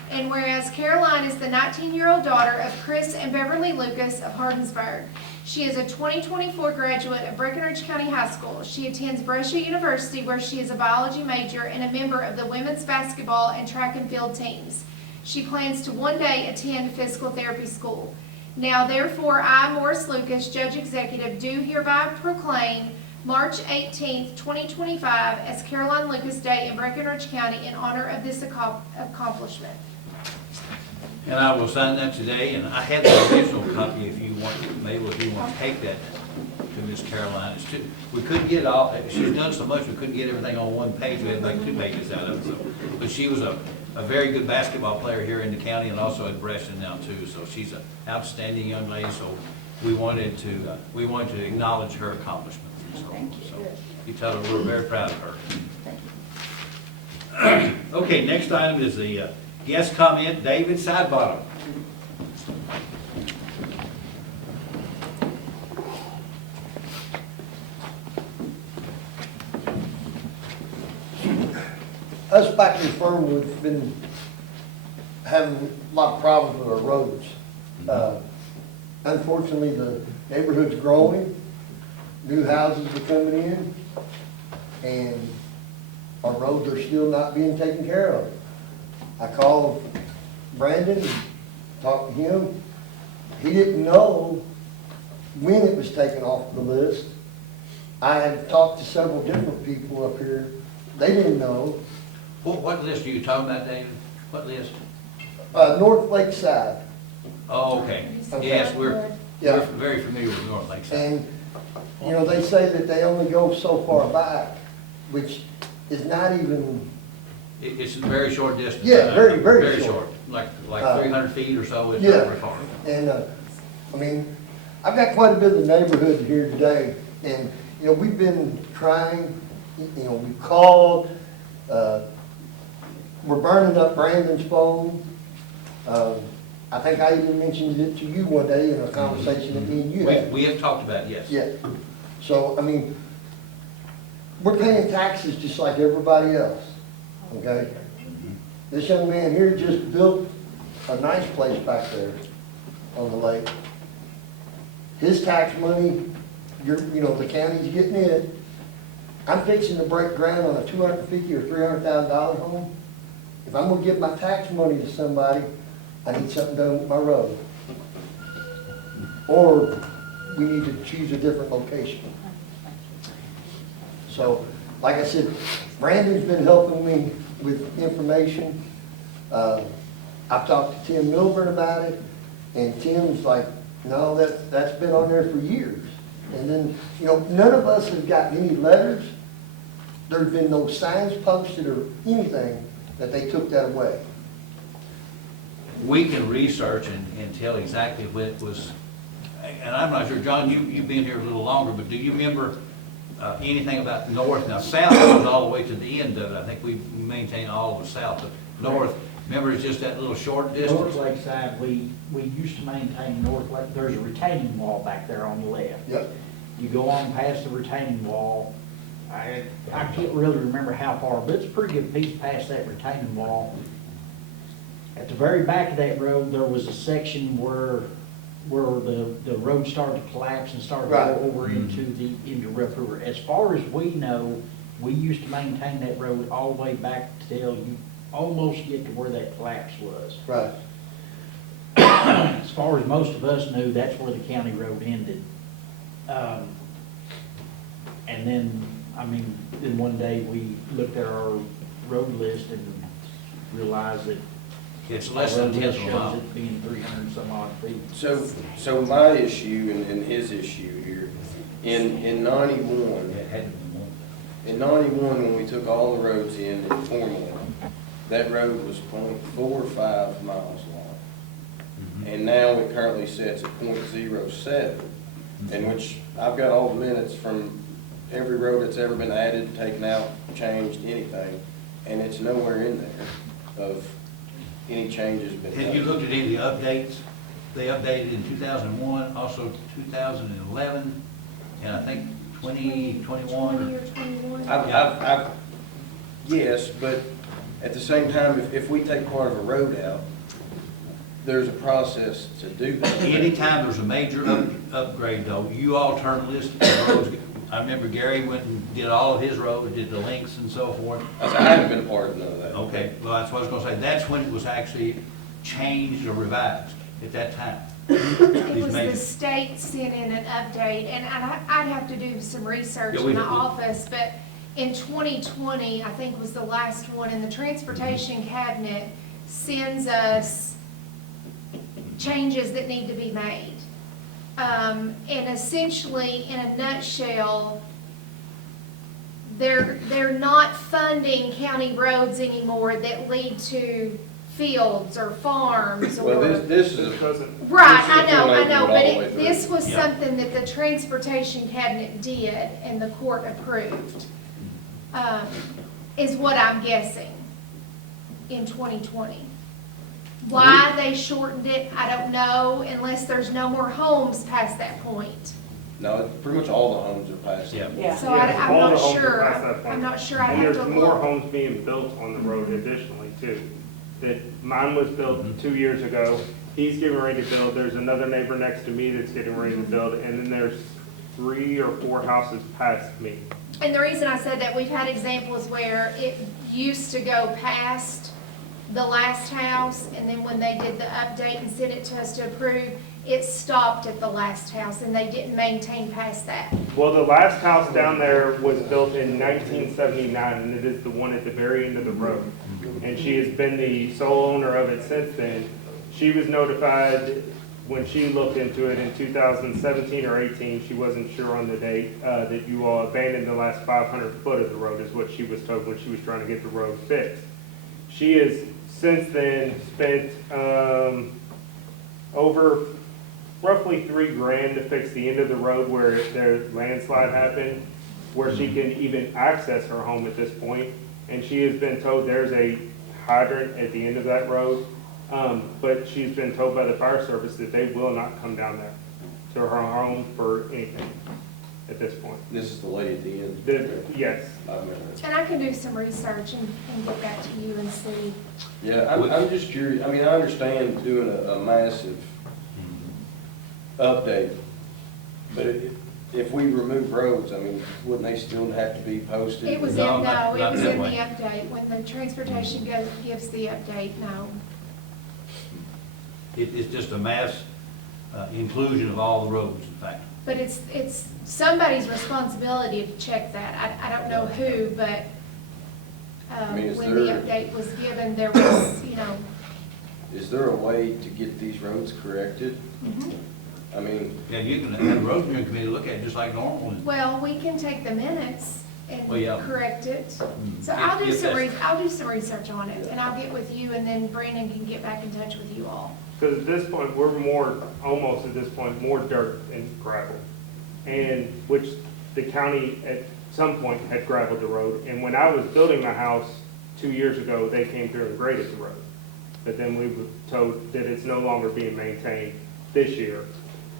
And whereas Caroline is the 19-year-old daughter of Chris and Beverly Lucas of Hardinsburg, she is a 2024 graduate of Breckinridge County High School. She attends Brescia University, where she is a biology major and a member of the women's basketball and track and field teams. She plans to one day attend Fiscal Therapy School. Now, therefore, I, Morris Lucas, Judge Executive, do hereby proclaim March 18th, 2025 as Caroline Lucas Day in Breckinridge County in honor of this accomplishment. And I will sign that today, and I have the original copy if you want, Mabel, if you want to take that to Miss Caroline. We couldn't get all, she's done so much, we couldn't get everything on one page, we had to make 2 pages out of it. So, but she was a very good basketball player here in the county and also at Brescia now too, so she's an outstanding young lady, so we wanted to acknowledge her accomplishments. So, Thank you. So you tell her we're very proud of her. Thank you. Okay, next item is the guest comment, David Sidebottom. Us back in Fernwood have been having a lot of problems with our roads. Unfortunately, the neighborhood's growing, new houses are coming in, and our roads are still not being taken care of. I called Brandon, talked to him. He didn't know when it was taken off the list. I had talked to several different people up here. They didn't know. What list are you talking about, David? What list? North Lakeside. Oh, okay. Yes, we're very familiar with North Lakeside. And, you know, they say that they only go so far back, which is not even. It's a very short distance. Yeah, very short. Like 300 feet or so, it's Yeah. not very far. And, I mean, I've got quite a bit of the neighborhood here today, and, you know, we've been trying, you know, we called, we're burning up Brandon's phone. I think I even mentioned it to you one day in a conversation that me and you had. We have talked about it, yes. Yeah. So, I mean, we're paying taxes just like everybody else, okay? This young man here just built a nice place back there on the lake. His tax money, you know, the county's getting it. I'm fixing to break ground on a $250,000 or $300,000 home. If I'm gonna give my tax money to somebody, I need something done with my road. Or we need to choose a different location. So, like I said, Brandon's been helping me with information. I've talked to Tim Milburn about it, and Tim's like, no, that's been on there for years. And then, you know, none of us have gotten any letters. There's been no signs posted or anything that they took that away. We can research and tell exactly when it was, and I'm not sure, John, you've been here a little longer, but do you remember anything about north? Now, south goes all the way to the end of it. I think we maintain all of the south, but north, remember, it's just that little short distance? North Lake side, we used to maintain North Lake, there's a retaining wall back there on the left. Yep. You go on past the retaining wall, I can't really remember how far, but it's a pretty good piece past that retaining wall. At the very back of that road, there was a section where the road started to collapse and started to Right. go over into Rough River. As far as we know, we used to maintain that road all the way back till you almost get to where that collapse was. Right. As far as most of us knew, that's where the county road ended. And then, I mean, then one day we looked at our road list and realized that It's less than a tenth of a mile. shows it being 300 some odd feet. So my issue and his issue here, in 91, It had to be more. in 91, when we took all the roads in formally, that road was 0.45 miles long. And now it currently sits at 0.07, in which I've got all the minutes from every road that's ever been added, taken out, changed, anything, and it's nowhere in there of any changes been done. Have you looked at any of the updates? They updated in 2001, also 2011, and I think 2021. 20 or 21. Yes, but at the same time, if we take part of a road out, there's a process to do that. Anytime there's a major upgrade though, you all turn list of roads. I remember Gary went and did all of his roads, did the links and so forth. I haven't been a part of none of that. Okay, well, that's what I was gonna say. That's when it was actually changed or revised at that time. It These was major- the state sent in an update, and I'd have to do some research Yeah, we- in the we- office, but in 2020, I think was the last one, and the Transportation Cabinet sends us changes that need to be made. And essentially, in a nutshell, they're not funding county roads anymore that lead to fields or farms or. Well, this is, Right, this is I going know, all but the way through. this was Yeah. something that the Transportation Cabinet did and the court approved, is what I'm guessing, in 2020. Why they shortened it, I don't know, unless there's no more homes past that point. no, pretty much all the homes are passed. Yeah. So Yeah, I'm all the not homes are sure, past that point. I'm not sure, I'd And have there's to more look. homes being built on the road additionally too. That mine was built 2 years ago, he's getting ready to build, there's another neighbor next to me that's getting ready to build, and then there's 3 or 4 houses past me. And the reason I said that, we've had examples where it used to go past the last house, and then when they did the update and sent it to us to approve, it stopped at the last house, and they didn't maintain past that. Well, the last house down there was built in 1979, and it is the one at the very end of the road. And she has been the sole owner of it since then. She was notified when she looked into it in 2017 or 18, she wasn't sure on the date, that you all abandoned the last 500 foot of the road, is what she was told when she was trying to get the road fixed. She has since then spent over roughly $3,000 to fix the end of the road where their landslide happened, where she can even access her home at this point. And she has been told there's a hydrant at the end of that road, but she's been told by the fire service that they will not come down there to her home for anything at this point. This is the lady at the end. Yes. I remember that. And I can do some research and get back to you and see. Yeah, I'm just curious, I mean, I understand doing a massive update, but if we remove roads, I mean, wouldn't they still have to be posted? It was in, No, no, not it was that in the way. update, when the transportation gives the update, no. It's just a mass inclusion of all the roads, in fact. But it's somebody's responsibility to check that. I don't know who, but mean, is when the there- update was given, there was, you know, Is there a way to get these roads corrected? I mean, Yeah, you can have a road committee look at it just like normal. and- well, we can take the minutes and Well, yeah. correct it. Mm. So If- I'll do if some, that's- I'll do some research on it, and I'll get with you, and then Brandon can get back in touch with you all. Because at this point, we're more, almost at this point, more dirt and gravel. And which the county at some point had gravelled the road. And when I was building my house 2 years ago, they came through and graded the road. But then we were told that it's no longer being maintained this year.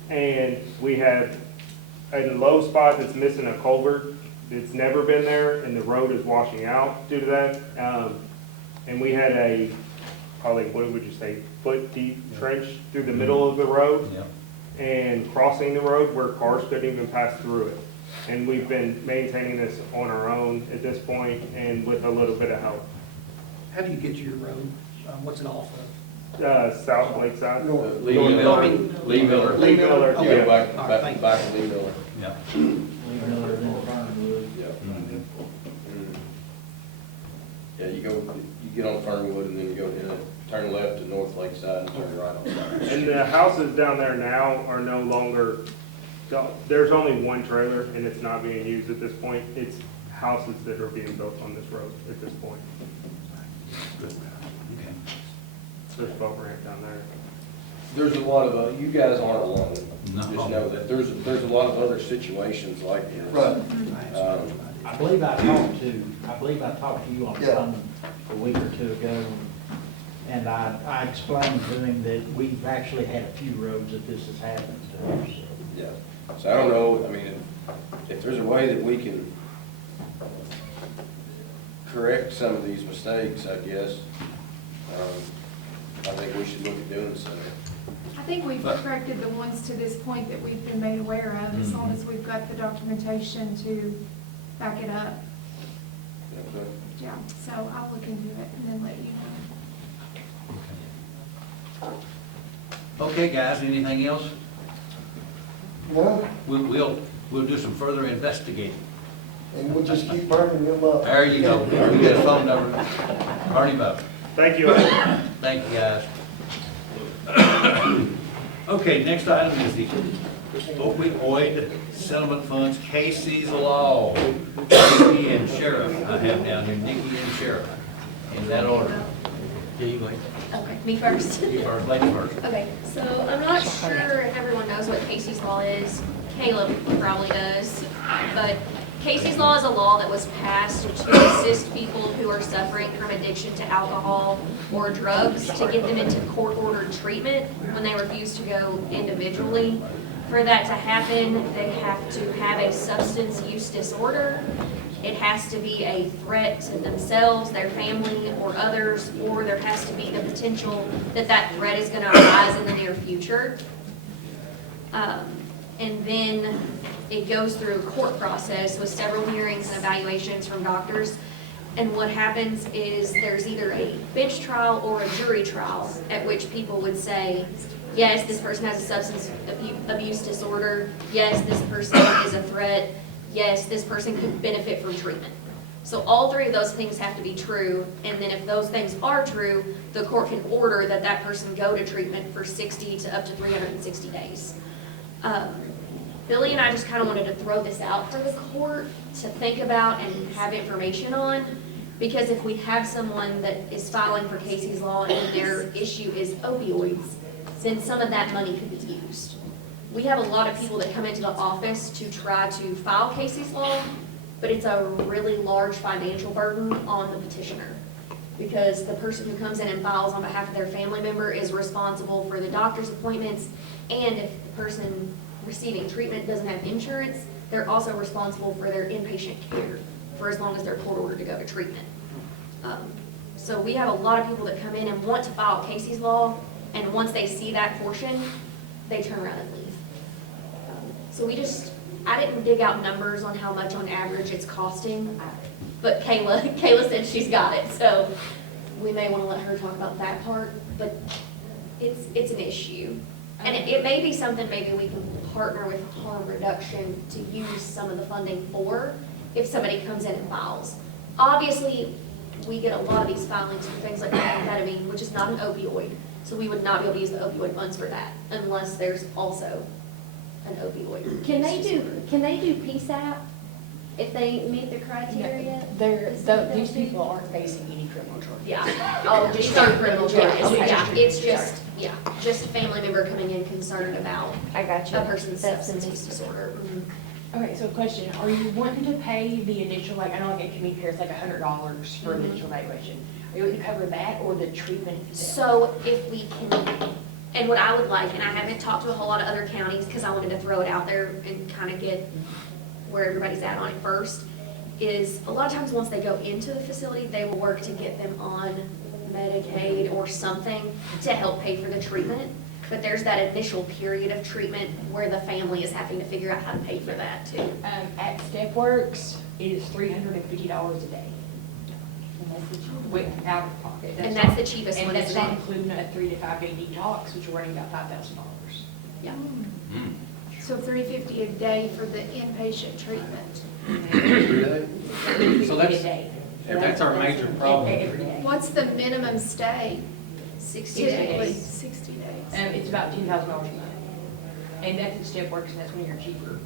And we have a low spot that's missing a culvert. It's never been there, and the road is washing out due to that. And we had a, probably, what would you say, foot deep trench through the middle of the road. Yeah. And crossing the road where cars couldn't even pass through it. And we've been maintaining this on our own at this point and with a little bit of help. How do you get to your road? What's it off of? South Lakeside. Lee Miller, Lee Miller. Lee Miller, You yeah. go back, All right, thank back, you. back to Lee Miller. Yeah. Leave another in Fernwood. Yeah. Mhm. Yeah, you get on Fernwood and then you go turn left to North Lakeside and turn right on Fernwood. And the houses down there now are no longer, there's only one trailer and it's not being used at this point. It's houses that are being built on this road at this point. Good. Okay. There's a boat ramp down there. There's a lot of, you guys aren't alone. No. Just know that there's a lot of other situations like this. Right. I believe I talked to you on the Yeah. phone a week or two ago, and I explained to him that we've actually had a few roads that this has happened to, so. Yeah, so I don't know, I mean, if there's a way that we can correct some of these mistakes, I guess, I think we should look at doing so. I think we've corrected the ones to this point that we've been made aware of, as long as we've got the documentation to back it up. Okay. Yeah, so I'll look into it and then let you know. Okay, guys, anything else? No, We'll do some further investigating. and we'll just keep burning them up. There you go. We got a phone number. Bernie Buck. Thank you. Thank you, guys. Okay, next item is the opioid settlement funds, Casey's Law. Nikki and Sheriff, I have down here, Nikki and Sheriff, in that order. Yeah, you go ahead. Okay, me first. You first, lady first. Okay, so I'm not sure if everyone knows what Casey's Law is. Caleb probably does. But Casey's Law is a law that was passed to assist people who are suffering from addiction to alcohol or drugs to get them into court-ordered treatment when they refuse to go individually. For that to happen, they have to have a substance use disorder. It has to be a threat to themselves, their family, or others, or there has to be the potential that that threat is going to arise in the near future. And then it goes through a court process with several hearings and evaluations from doctors. And what happens is there's either a bench trial or a jury trial at which people would say, yes, this person has a substance abuse disorder. Yes, this person is a threat. Yes, this person could benefit from treatment. So all three of those things have to be true. And then if those things are true, the court can order that that person go to treatment for 60 to up to 360 days. Billy and I just kind of wanted to throw this out for the court to think about and have information on, because if we have someone that is filing for Casey's Law and their issue is opioids, then some of that money could be used. We have a lot of people that come into the office to try to file Casey's Law, but it's a really large financial burden on the petitioner, because the person who comes in and files on behalf of their family member is responsible for the doctor's appointments, and if the person receiving treatment doesn't have insurance, they're also responsible for their inpatient care for as long as they're court ordered to go to treatment. So we have a lot of people that come in and want to file Casey's Law, and once they see that portion, they turn around and leave. So I didn't dig out numbers on how much on average it's costing, but Kayla said she's got it, so we may want to let her talk about that part, but it's an issue. And it may be something maybe we can partner with harm reduction to use some of the funding for if somebody comes in and files. Obviously, we get a lot of these filings for things like methamphetamine, which is not an opioid, so we would not be able to use the opioid funds for that unless there's also an opioid. Can they do PSAP if they meet the criteria? These people aren't facing any criminal charges. Yeah, oh, just on criminal charges, Okay. yeah, it's just, yeah, just a family member coming in concerned about I got you. a person's That's substance the use disorder. Okay, so question, are you wanting to pay the initial, like, I know like at community care, it's like $100 for the initial evaluation. Are you wanting to cover that or the treatment itself? So if we can, and what I would like, and I haven't talked to a whole lot of other counties because I wanted to throw it out there and kind of get where everybody's at on it first, is a lot of times once they go into the facility, they will work to get them on Medicaid or something to help pay for the treatment. But there's that initial period of treatment where the family is having to figure out how to pay for that too. At StepWorks, it is $350 a day. With out of pocket. And that's the cheapest one, And that's isn't not it? including a 3 to 5 day detox, which are running about $5,000. Yeah. So $350 a day for the inpatient treatment. So That's our major problem. What's the minimum stay? 60 Typically, days. 60 days. It's about $10,000 a month. And that's at StepWorks, and that's one of your cheaper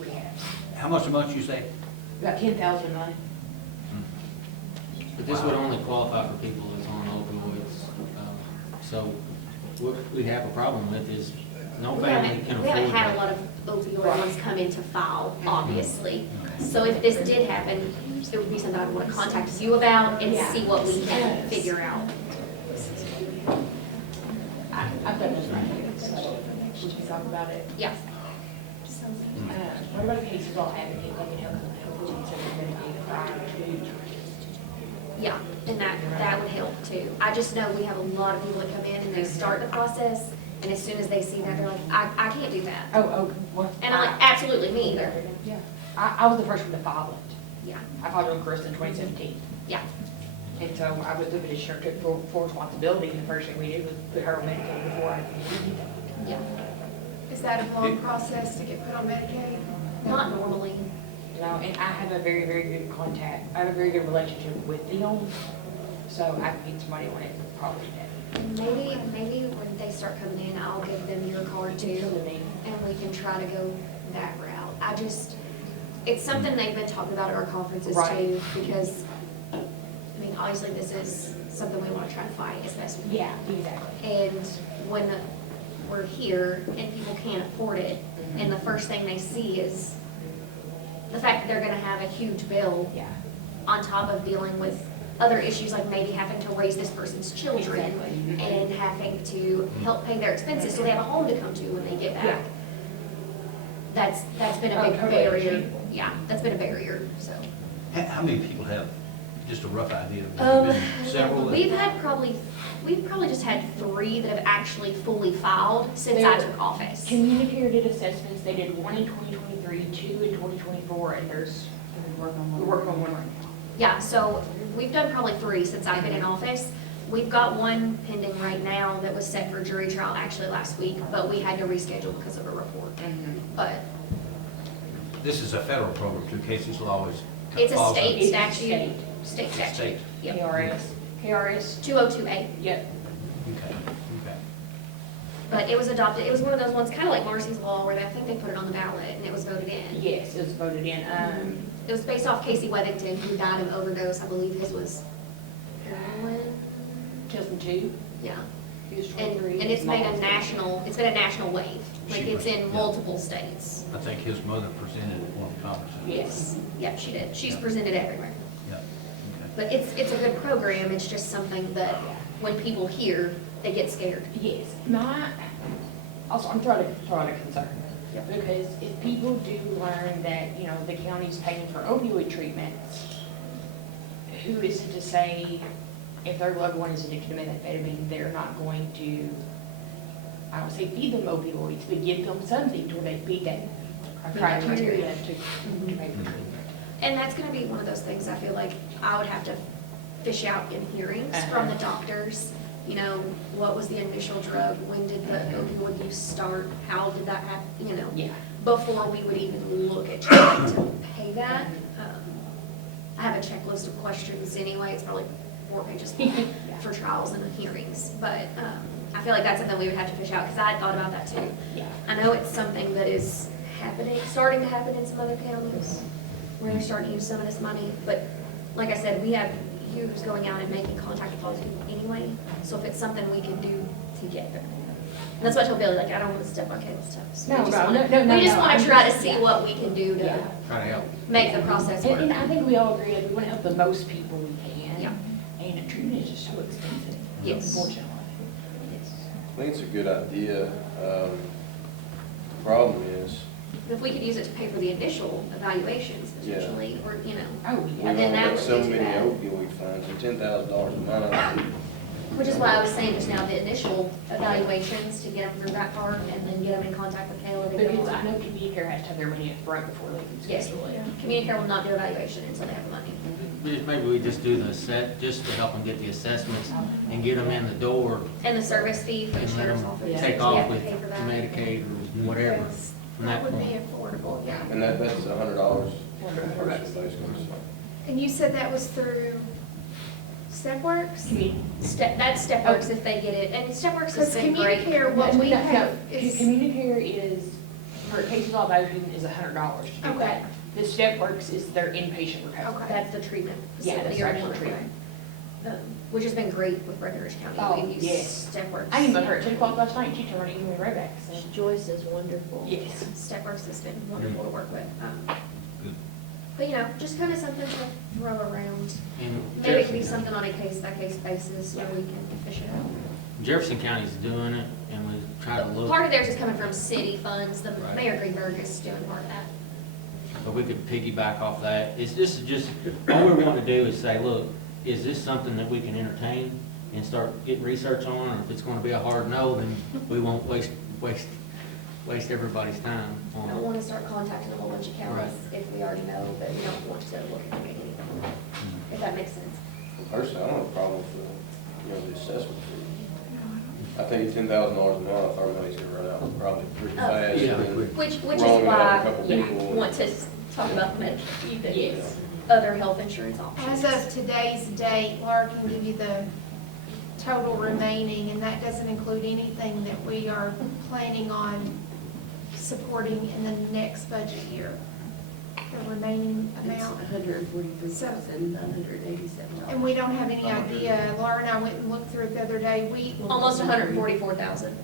rehabs. How much a month you say? About $10,000 a month. But this would only qualify for people that's on opioids. So what we have a problem with is no We family can haven't afford had a that. lot of opioid ones come in to file, obviously. So if this did happen, it would be something I'd want to contact you about and see what we can figure out. I've got this right here, so we can talk about it. Yeah. What about cases all have, if they can help with some Medicaid prior to? Yeah, and that would help too. I just know we have a lot of people that come in and they start the process, and as soon as they see that, they're like, I can't do that. What? And I'm like, absolutely, me either. Yeah. I was the first one to file it. Yeah, I filed it on Chris in 2017. yeah. And so I was the petitioner, took full responsibility, and the first thing we did was put her on Medicaid before I could do that. Yeah. Is that a long process to get put on Medicaid? Not normally. You know, and I have a very, very good contact, I have a very good relationship with them, so I can get somebody on it probably today. Maybe when they start coming in, I'll give them your card too, and we can try to go that route. It's something they've been talking about at our conferences too, because, I mean, obviously this is something we want to try to fight as best we can. Yeah, exactly. And when we're here and people can't afford it, and the first thing they see is the fact that they're gonna have a huge bill on top of dealing with other issues, like maybe having to raise this person's children and having to help pay their expenses so they have a home to come to when they get back. That's been a big barrier. Yeah, that's been a barrier, so. How many people have, just a rough idea? Has there been several? We've probably just had 3 that have actually fully filed since I took office. Communicator did assessments, they did 1 in 2023, 2 in 2024, and we're working on 1 right now. Yeah, so we've done probably 3 since I've been in office. We've got 1 pending right now that was set for jury trial actually last week, but we had to reschedule because of a report. But This is a federal program, too. Cases will always. it's a falls state under- statute. State statute. State. Yep. KRS. 202A. Yep. Okay, okay. But it was adopted, it was one of those ones, kind of like Marcy's Law, where I think they put it on the ballot and it was voted in. Yes, it was voted in. It was based off Casey Weddington, who died of overdose. I believe his was heroin. 2002. Yeah. He was And 23. it's been a national wave. Like, She it's was, in yeah. multiple states. I think his mother presented at one of the conferences. Yes. Yep, she did. She's presented everywhere. Yeah, okay. But it's a good program. It's just something that when people hear, they get scared. Yes. Also, I'm trying to concern. Because if people do learn that, you know, the county's paying for opioid treatments, who is it to say if their loved one is addicted to methamphetamine, they're not going to, I don't say feed them opioids, but give them something to where they feed that criteria to pay for treatment. And that's gonna be one of those things I feel like I would have to fish out in hearings from the doctors You know, what was the initial drug? When did the opioid use start? How did that happen, you know? Yeah. Before we would even look at trying to pay that. I have a checklist of questions anyway. It's probably 4 pages long for trials and hearings. But I feel like that's something we would have to fish out because I had thought about that too. Yeah. I know it's something that is happening, starting to happen in some other counties where they're starting to use some of this money. But like I said, we have you who's going out and making contact with all these people anyway. So if it's something we can do together. And that's what I told Billy, like, I don't want to step on Caleb's toes. No, We just no, wanna- no, We just no, want I'm to try to just- see yeah. what we can do to Yeah. Try to help. make the process work. And I think we all agree that we want to help the most people we can. Yeah. And treatment is just so expensive. Yes. Unfortunately. Yes. I think it's a good idea. The problem is, If we could use it to pay for the initial evaluations Yeah. potentially, or, you know, Oh, we've yeah. And then only that got would so be too many bad. opioid funds, and $10,000 a month. which is why I was saying just now, the initial evaluations to get them through that part and then get them in contact with Caleb. and get Because them- I know community care has to have their money up front before they can Yes, schedule it. community care will not do evaluation until they have the money. Maybe we just do the just to help them get the assessments and get them in the door And the service fee for the and let sheriff's them office. take we off have to with pay for that. Medicaid or whatever Yes, from that that would be point. affordable, yeah. And that's $100 per $100 person, basically. And you said that was through StepWorks? That's StepWorks if they get it, and StepWorks has Because been community great. care, what we have is, Community care is, for cases of open, is $100 to do Okay. that. The StepWorks is their inpatient recovery. okay. That's the treatment Yeah, facility that's or actual one, treatment. which has been great with Breckinridge County. Oh, We've used yes. StepWorks. I emailed her at 10 o'clock last night, and she turned around and emailed me right back, so. Joyce is wonderful. Yes. StepWorks has been wonderful to work with. Good. But, you know, just kind of something to throw around. And Maybe it could be something on a case-by-case basis where we can fish it out. Jefferson County's doing it, and we try to look, Part of theirs is coming from city funds. The Right. Mayor Greenberg is doing part of that. but we could piggyback off that. It's just, all we want to do is say, look, is this something that we can entertain and start getting research on? Or if it's going to be a hard no, then we won't waste everybody's time I on don't it. want to start contacting a whole bunch of counties if we already know that we don't want to look at anything. If that makes sense. Personally, I don't have a problem with the assessment fee. I think $10,000 a month, our money's gonna run out probably pretty Oh, fast. yeah. and Which is rolling out a why couple I people. want to talk about the Medicaid Yes. and other health insurance options. As of today's date, Laura can give you the total remaining, and that doesn't include anything that we are planning on supporting in the next budget year. The remaining amount. $143,987. And we don't have any idea. Laura and I went and looked through it the other day. Almost 144,000.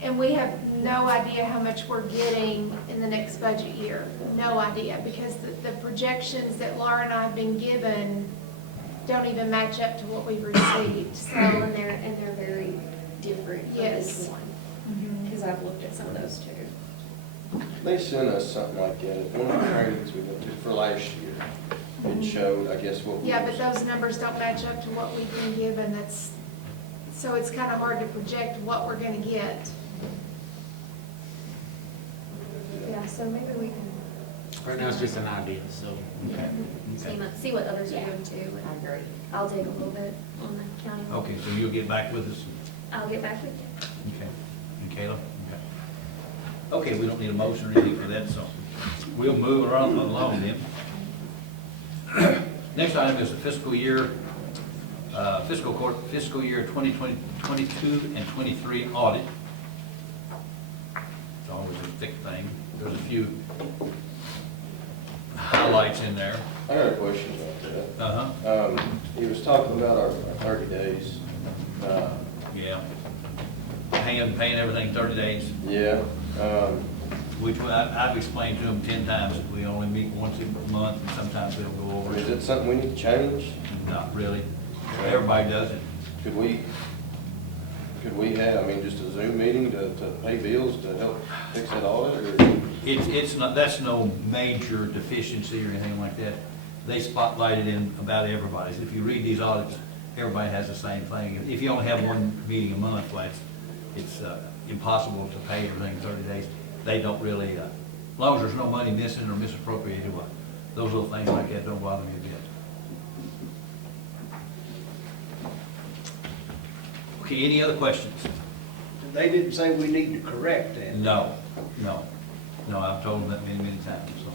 And we have no idea how much we're getting in the next budget year. No idea, because the projections that Laura and I have been given don't even match up to what we've received, so. And they're very different from Yes. this one, because I've looked at some of those too. They sent us something like that at one of the trainings we went to for last year. It showed, I guess, what we. Yeah, but those numbers don't match up to what we've been given, so it's kind of hard to project what we're gonna get. Yeah, so maybe we can Right now, it's just an idea, so. see what others are doing too. I And agree. I'll dig a little bit on the county. Okay, so you'll get back with us? I'll get back with you. Okay. And Caleb? Okay. Okay, we don't need a motion or anything for that, so we'll move around along then. Next item is the fiscal year 2022 and 23 audit. It's always a thick thing. There's a few highlights in there. I got a question about that. Uh-huh. He was talking about our 30 days. Yeah. Paying everything 30 days. Yeah. Which I've explained to them 10 times, that we only meet once a month, and sometimes we don't go over Is it. it something we need to change? Not really. Everybody does it. Could we have, I mean, just a Zoom meeting to pay bills to help fix that audit, or? It's not, that's no major deficiency or anything like that. They spotlight it in about everybody's. If you read these audits, everybody has the same thing. If you only have one meeting a month, well, it's impossible to pay everything in 30 days. They don't really, as long as there's no money missing or misappropriated, well, those little things like that don't bother me a bit. Okay, any other questions? They didn't say we need to correct that. No, no, no, I've told them that many, many times, so.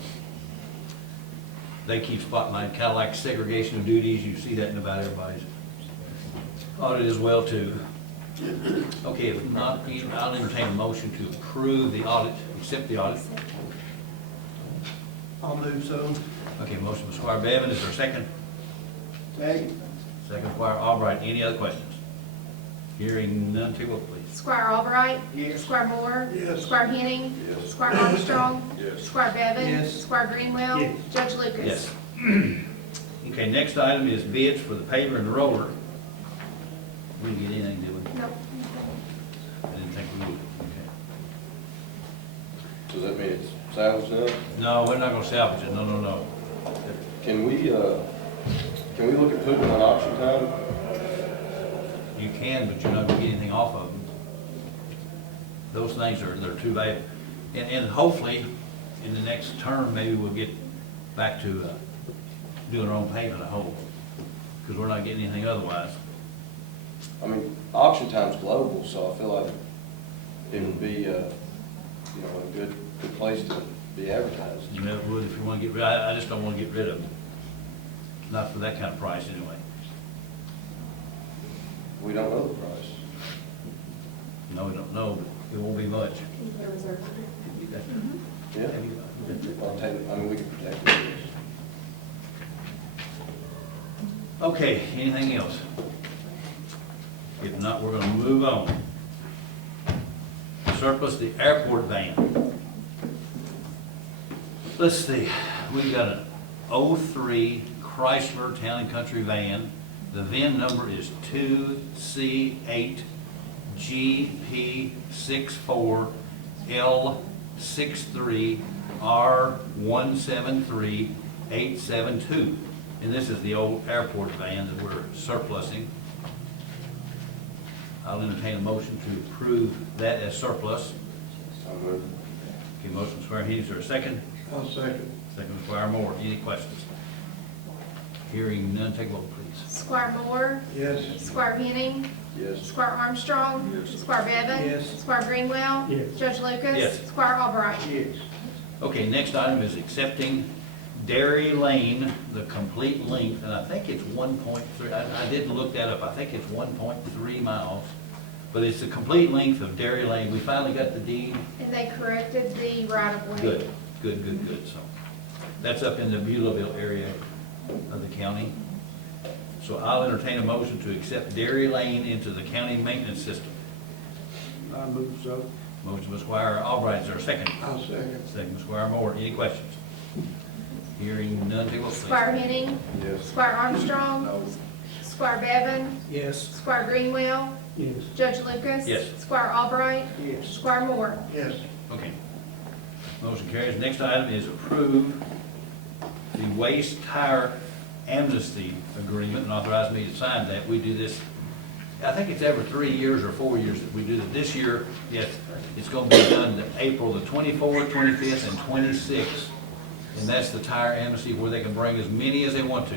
They keep spotlighting, kind of like segregation of duties, you see that in about everybody's audit as well, too. Okay, if not, I'll entertain a motion to approve the audit, accept the audit. I'll move so. Okay, motion by Squire Bevan, is there a second? Second. Second, Squire Albright, any other questions? Hearing none, take a vote, please. Squire Albright. Yes. Squire Moore. Yes. Squire Henning. Yes. Squire Armstrong. Yes. Squire Bevan. Yes. Squire Greenwell. Yes. Judge Lucas. Yes. Okay, next item is bids for the paver and the roller. We didn't get anything, did we? No. I didn't think we would. Okay. Does that mean it's salvaged now? No, we're not gonna salvage it, no, no, no. Can we look at putting on auction time? You can, but you're not gonna get anything off of them. Those things they're too valuable. And hopefully, in the next term, maybe we'll get back to doing our own payment, I hope, because we're not getting anything otherwise. I mean, auction time's global, so I feel like it would be, a good place to be advertised. You know, it would if you wanna get rid, I just don't wanna get rid of them. Not for that kind of price, anyway. We don't know the price. No, we don't know, but it won't be much. Yeah. I mean, we can protect it. Okay, anything else? If not, we're gonna move on. Surplus the airport van. Let's see, we've got an 03 Chrysler Town and Country van. The VIN number is 2CH GP64L63R173872. And this is the old airport van that we're surplusing. I'll entertain a motion to approve that as surplus. So moved. Okay, motion Squire Henning, is there a second? I'll second. Second Squire Moore, any questions? Hearing none, take a vote, please. Squire Moore. Yes. Squire Henning. Yes. Squire Armstrong. Yes. Squire Bevan. Yes. Squire Greenwell. Yes. Judge Lucas. Yes. Squire Albright. Yes. Okay, next item is accepting Dairy Lane, the complete length, and I think it's 1.3, I didn't look that up, I think it's 1.3 miles, but it's the complete length of Dairy Lane. We finally got the deed. And they corrected the right of way. Good, good, good, good, so. That's up in the Beulahville area of the county. So I'll entertain a motion to accept Dairy Lane into the county maintenance system. I move so. Motion by Squire Albright, is there a second? I'll second. Second by Squire Moore, any questions? Hearing none, take a vote, please. Squire Henning. Yes. Squire Armstrong. Squire Bevan. Yes. Squire Greenwell. Yes. Judge Lucas. Yes. Squire Albright. Yes. Squire Moore. Yes. Okay. Motion carries. Next item is approve the waste tire amnesty agreement and authorize me to sign that. We do this, I think it's every 3 years or 4 years that we do it. This year, yes, it's going to be done April the 24th, 25th, and 26th. And that's the tire amnesty where they can bring as many as they want to.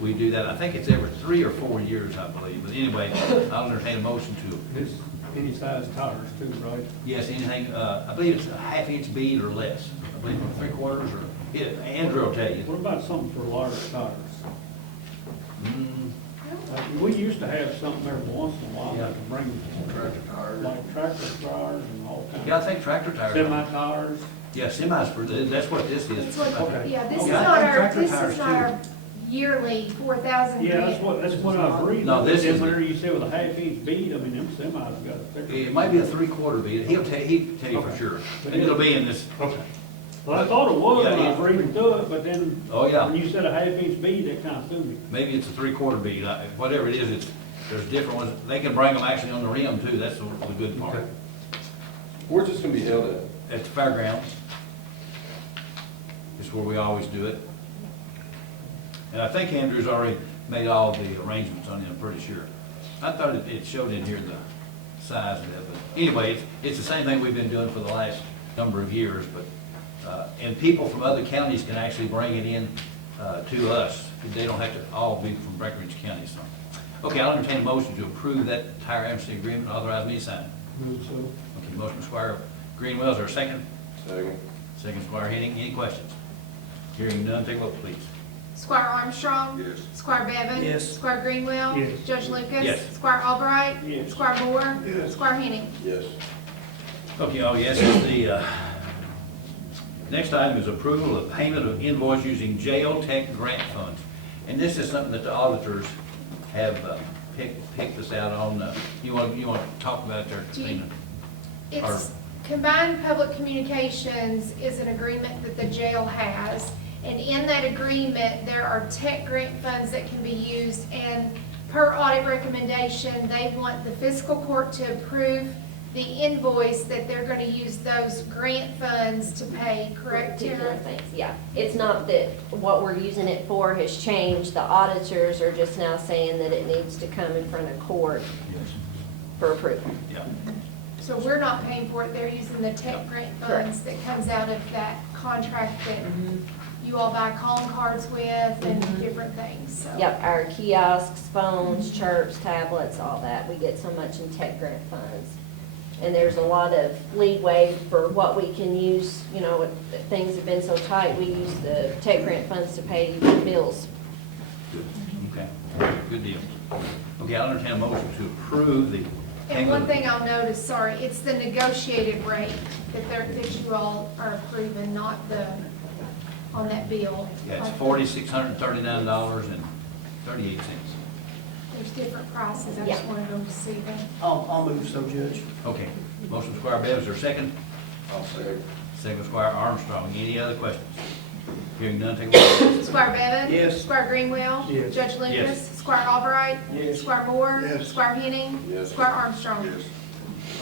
We do that, I think it's every 3 or 4 years, I believe. But anyway, I'll entertain a motion to, This, any size tires too, right? yes, anything, I believe it's a half-inch bead or less. I believe 3/4 or, yeah, Andrew will tell you. What about something for large tires? Mm, We used to have something every once in a while Yeah. that could bring, Tractor tires. like tractor tires and all kinds. Yeah, I think tractor tires. Semi tires. Yeah, semis for, that's what this is. That's what, Okay. yeah, this is Okay. not I think our, tractor this tires is not too. our yearly 4,000. Yeah, that's what I was reading. No, this is- Whenever you say with a half-inch bead, I mean, them semis got a thicker. It might be a 3/4 bead. He'll tell you for Okay. sure. And it'll be in this, Okay. Well, I thought it was Yeah, when I yeah. was reading through it, but then Oh, yeah. when you said a half-inch bead, that kind of threw me. maybe it's a 3/4 bead. Whatever it is, there's different ones. They can bring them actually on the rim too. That's the good part. Okay. Where's this gonna be held at? At the fairgrounds. It's where we always do it. And I think Andrew's already made all the arrangements on it, I'm pretty sure. I thought it showed in here the size of it, but anyway, it's the same thing we've been doing for the last number of years, but, and people from other counties can actually bring it in, to us. They don't have to all be from Breckinridge County, so. Okay, I'll entertain a motion to approve that entire amnesty agreement, authorize me to sign it. Move so. Okay, motion Squire Greenwell, is there a second? Second. Second Squire Henning, any questions? Hearing none, take a vote, please. Squire Armstrong. Yes. Squire Bevan. Yes. Squire Greenwell. Yes. Judge Lucas. Yes. Squire Albright. Yes. Squire Moore. Squire Henning. Yes. Okay, oh yes, it's the, next item is approval of payment of invoice using jail tech grant funds. And this is something that the auditors have picked this out on. You want to talk about their, Christina? It's Combined Public Communications is an agreement that the jail has. And in that agreement, there are tech grant funds that can be used. And per audit recommendation, they want the fiscal court to approve the invoice that they're going to use those grant funds to pay, correct, Particular Tara? things, yeah. It's not that what we're using it for has changed. The auditors are just now saying that it needs to come in front of court Yes. for approval. Yeah. So we're not paying for it, they're using the tech grant funds that comes out of that contract that you all buy calling cards with and different things, so. Yep, our kiosks, phones, chirps, tablets, all that, we get so much in tech grant funds. And there's a lot of leeway for what we can use, you know, if things have been so tight, we use the tech grant funds to pay bills. Okay, good deal. Okay, I'll entertain a motion to approve the And payment. one thing I'll note is, sorry, it's the negotiated rate that you all are approving, not the, on that bill. Yeah, it's $4,639.38. There's different prices, I just wanted them to see that. I'll move so, Judge. Okay, motion Squire Bev, is there a second? I'll second. Second Squire Armstrong, any other questions? Hearing none, take a vote. Squire Bevan. Yes. Squire Greenwell. Yes. Judge Lucas. Yes. Squire Albright. Yes. Squire Moore. Yes. Squire Henning. Yes. Squire Armstrong. Yes.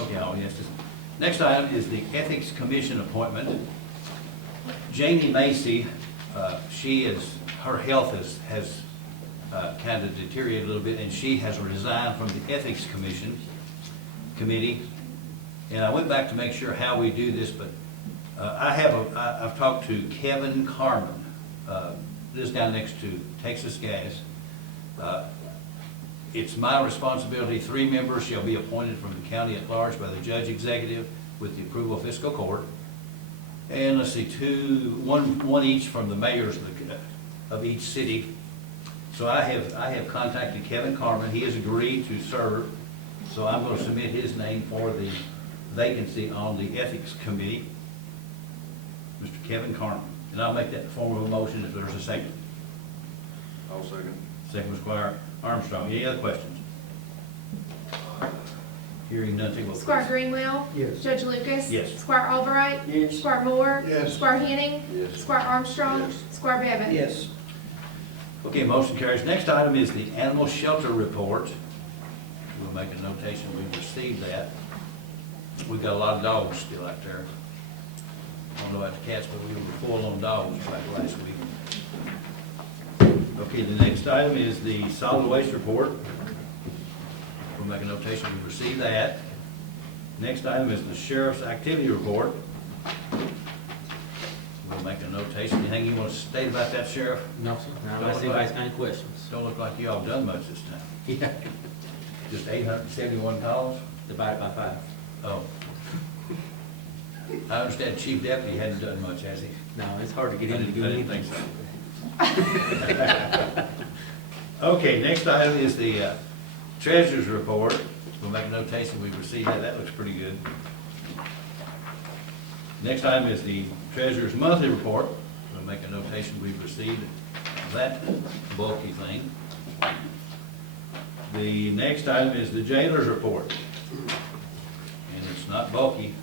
Okay, all yeses. Next item is the Ethics Commission appointment. Jamie Macy, her health has kind of deteriorated a little bit, and she has resigned from the Ethics Committee. And I went back to make sure how we do this, but I've talked to Kevin Carmen, lives down next to Texas Gas. It's my responsibility, 3 members shall be appointed from the county at large by the judge executive with the approval of fiscal court. And let's see, one each from the mayors of each city. So I have contacted Kevin Carmen, he has agreed to serve, so I'm going to submit his name for the vacancy on the Ethics Committee. Mr. Kevin Carmen, and I'll make that in the form of a motion if there's a second. I'll second. Second, Squire Armstrong, any other questions? Hearing none, take a vote. Squire Greenwell. Yes. Judge Lucas. Yes. Squire Albright. Yes. Squire Moore. Yes. Squire Henning. Yes. Squire Armstrong. Yes. Squire Bevan. Yes. Okay, motion carries. Next item is the animal shelter report. We'll make a notation, we've received that. We've got a lot of dogs still out there. I don't know about the cats, but we were full on dogs back last week. Okay, the next item is the solid waste report. We'll make a notation, we've received that. Next item is the sheriff's activity report. We'll make a notation. Anything you want to state about that, Sheriff? No, sir, not unless anybody's got any questions. Don't look like you all done much this time. Yeah. Just 871 calls? Divided by 5. Oh. I understand Chief Deputy hadn't done much, has he? No, it's hard to get him to do I didn't anything. think so. Okay, next item is the treasurer's report. We'll make a notation, we've received that, that looks pretty good. Next item is the treasurer's monthly report. We'll make a notation, we've received that bulky thing. The next item is the jailer's report. And it's not bulky.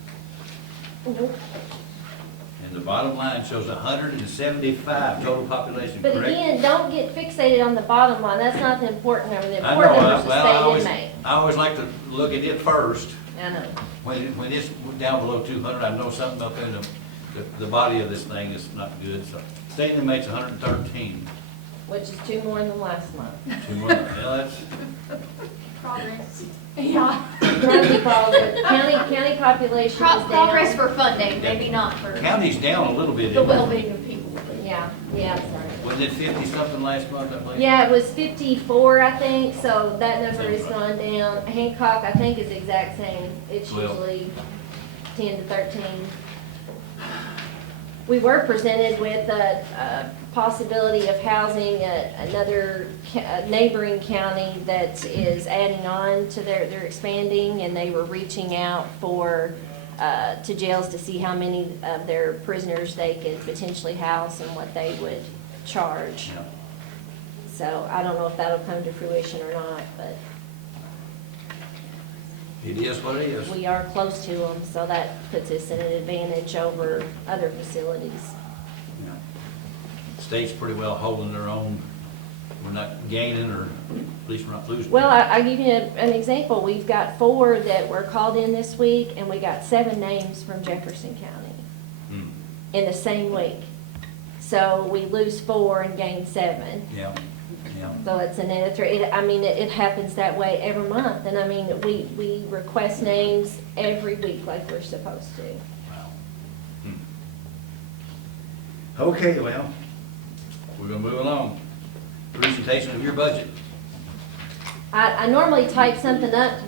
And the bottom line shows 175 total population, But correct? again, don't get fixated on the bottom line, that's not the important number, the I important know, number is the state inmate. I always like to look at it first. I know. When it's down below 200, I know something up in the body of this thing is not good. So state inmates 113. Which is 2 more than last month. 2 more. Well, that's Progress. Yeah. County population is down. Progress for funding, maybe not for county's down a little bit. the well-being of people. Yeah, yeah. Wasn't it 50-something last month, I believe? Yeah, it was 54, I think, so that number has gone down. Hancock, I think, is the exact same. It's Well- usually 10 to 13. We were presented with a possibility of housing another neighboring county that is adding on to they're expanding, and they were reaching out to jails to see how many of their prisoners they could potentially house and what they would charge. Yeah. So I don't know if that'll come to fruition or not, but It is what it is. we are close to them, so that puts us at an advantage over other facilities. Yeah. State's pretty well holding their own. We're not gaining, or at least we're not losing. Well, I'll give you an example. We've got 4 that were called in this week, and we got 7 names from Jefferson County in the same week. So we lose 4 and gain 7. Yeah, yeah. So it's a net of 3. It happens that way every month. And I mean, we request names every week like we're supposed to. Wow. Okay, well, we're gonna move along. Presentation of your budget. I normally type something up,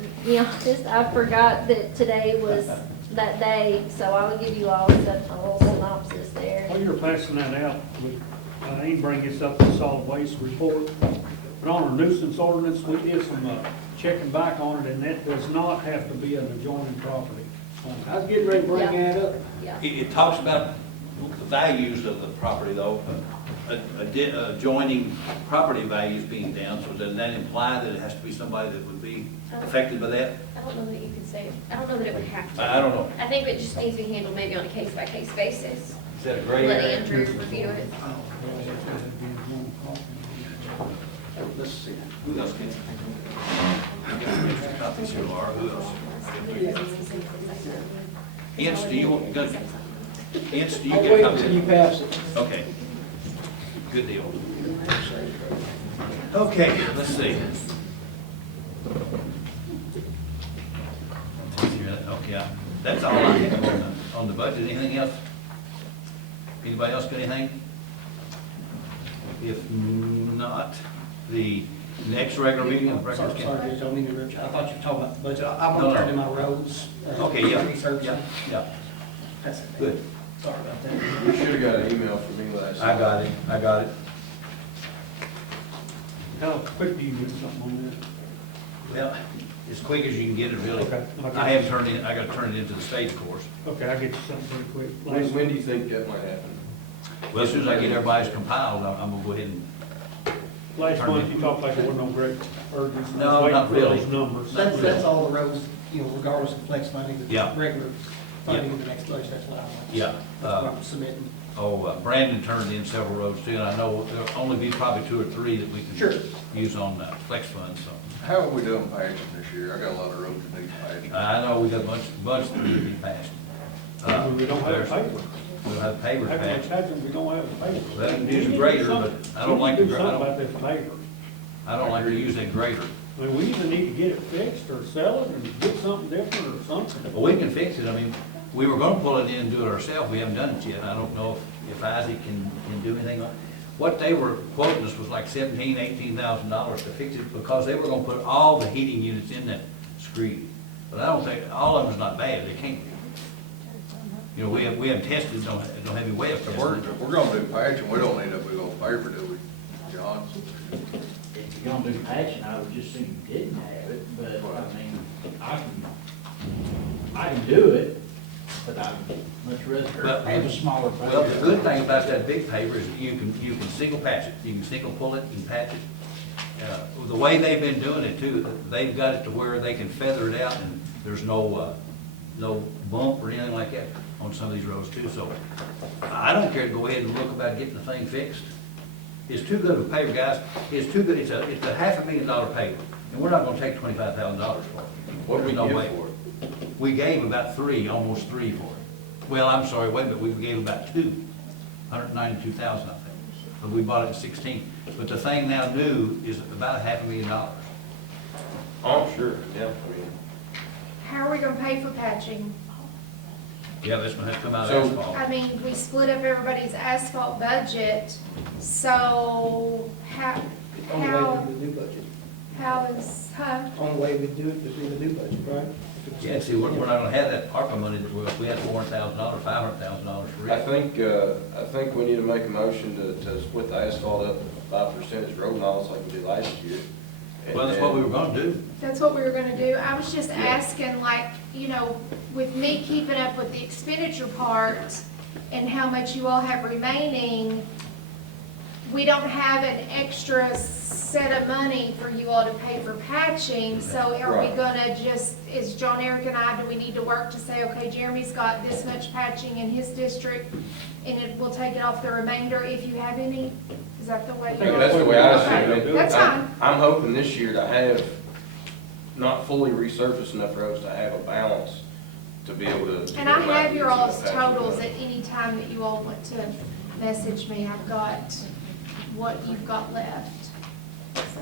just I forgot that today was that day, so I will give you all a little synopsis there. While you're passing that out, I didn't bring this up in the solid waste report, but on our nuisance ordinance, we did some checking back on it, and that does not have to be an adjoining property. I was getting ready to bring that up. Yeah. It talks about the values of the property, though, adjoining property values being down, so does that imply that it has to be somebody that would be affected by that? I don't know that you could say, I don't know that it would have to. I don't know. I think it just needs to be handled maybe on a case-by-case basis. Is that a gray Let area? Andrew review it. Let's see, who else gets? Copies here, Laura, who else? Ince, do you want, Ince, do you get copies? You pass it. Okay. Good deal. Okay, let's see. Okay, that's all I have on the budget. Anything else? Anybody else got anything? If not, the next regular meeting of Breckinridge County. Sorry, Judge, I don't mean to interrupt you. I thought you were talking about the budget. I No, want to no. turn in my roads. Okay, yeah, Research. yeah. That's it. Good. Sorry about that. You should have got an email from me last night. I got it. How quick do you do something on that? Well, as quick as you can get it, really. Okay. I haven't turned it in, I gotta turn it into the state, of course. Okay, I'll get you something pretty quick. When do you think that might happen? Well, as soon as I get everybody's compiled, I'm gonna go ahead and, Last month, you talked like there wasn't no great urgency. No, not really. Those numbers. That's all the roads, regardless of flex funding, the Yeah. regular funding in the next budget, that's what I want. yeah. That's what I'm submitting. Brandon turned in several roads too, and I know there'll only be probably 2 or 3 that we Sure. can use on flex funds, so. How are we doing patching this year? I got a lot of roads that need patching. I know we got a bunch that need to be passed. We don't have there's- paper. We'll have paper How patched. come we don't have a paper? Well, you can use a grader, but I don't like to the do gra- I something don't- about this paper. I don't like to use that grader. I mean, we either need to get it fixed or sell it and get something different or something. Well, we can fix it. I mean, we were gonna pull it in and do it ourselves. We haven't done it yet. I don't know if Isaac can do anything on it. What they were quoting us was like $17,000-$18,000 to fix it, because they were gonna put all the heating units in that screed. But I don't think, all of them's not bad. They can't. We haven't tested, don't have any way of If testing we're, it. if we're gonna do patching, we don't need a big old paper, do we, John? If you're gonna do patching, I would just assume you didn't have it, but, I mean, I can do it, but I'd much rather have a smaller paper. Well, the good thing about that big paper is you can single patch it. You can single pull it and patch it. The way they've been doing it too, they've got it to where they can feather it out and there's no bump or anything like that on some of these roads too. So I don't care to go ahead and look about getting the thing fixed. It's too good of a paper, guys. It's too good. It's a $500,000 paper, and we're not gonna take $25,000 for it. What did we There's no give way. for it? We gave about almost three for it. Well, I'm sorry, wait a minute, we gave about 192,000, I think. But we bought it at 16. But the thing now new is about $500,000. Oh, sure, yeah, I mean, How are we gonna pay for patching? Yeah, that's gonna have to come out So- of asphalt. I mean, we split up everybody's asphalt budget, so On the way to the new budget. how is, huh? On the way we do it, to the new budget, right? Yeah, see, we're not gonna have that ARPA money that we had $400,000, $500,000 for I it. think we need to make a motion to split the asphalt up by percentage road miles like we did last year. And Well, that's what we were gonna do. That's what we were gonna do. I was just asking, like, you know, with me keeping up with the expenditure part and how much you all have remaining, we don't have an extra set of money for you all to pay for patching, so are we Right. gonna just, is John, Eric, and I, do we need to work to say, okay, Jeremy's got this much patching in his district, and we'll take it off the remainder if you have any? Is that the way? I think that's the way I see Okay, it. that's fine. I'm hoping this year to have, not fully resurfaced enough roads to have a balance to be able to. And I have your all's patching totals done. at any time that you all want to message me. I've got what you've got left. So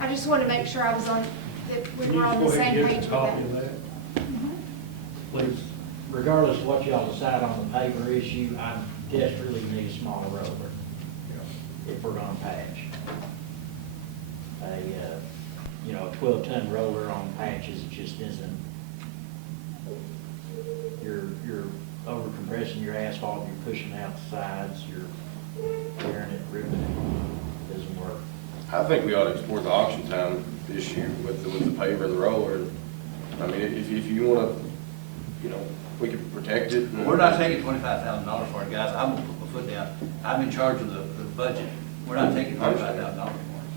I just want to make sure I was on, that we Can you were on go the ahead same and page give with us a copy that. of that? Please, regardless of what y'all decide on the paper issue, I desperately need a smaller roller if we're gonna patch. A 12-ton roller on patches just isn't, you're over compressing your asphalt, you're pushing out the sides, you're tearing it, ripping it, doesn't work. I think we ought to explore the auction time issue with the paver and the roller. I mean, if you wanna, we can protect it. and- We're not taking $25,000 for it, guys. I'm gonna put my foot down. I'm in charge of the budget. We're not taking $25,000 for I it.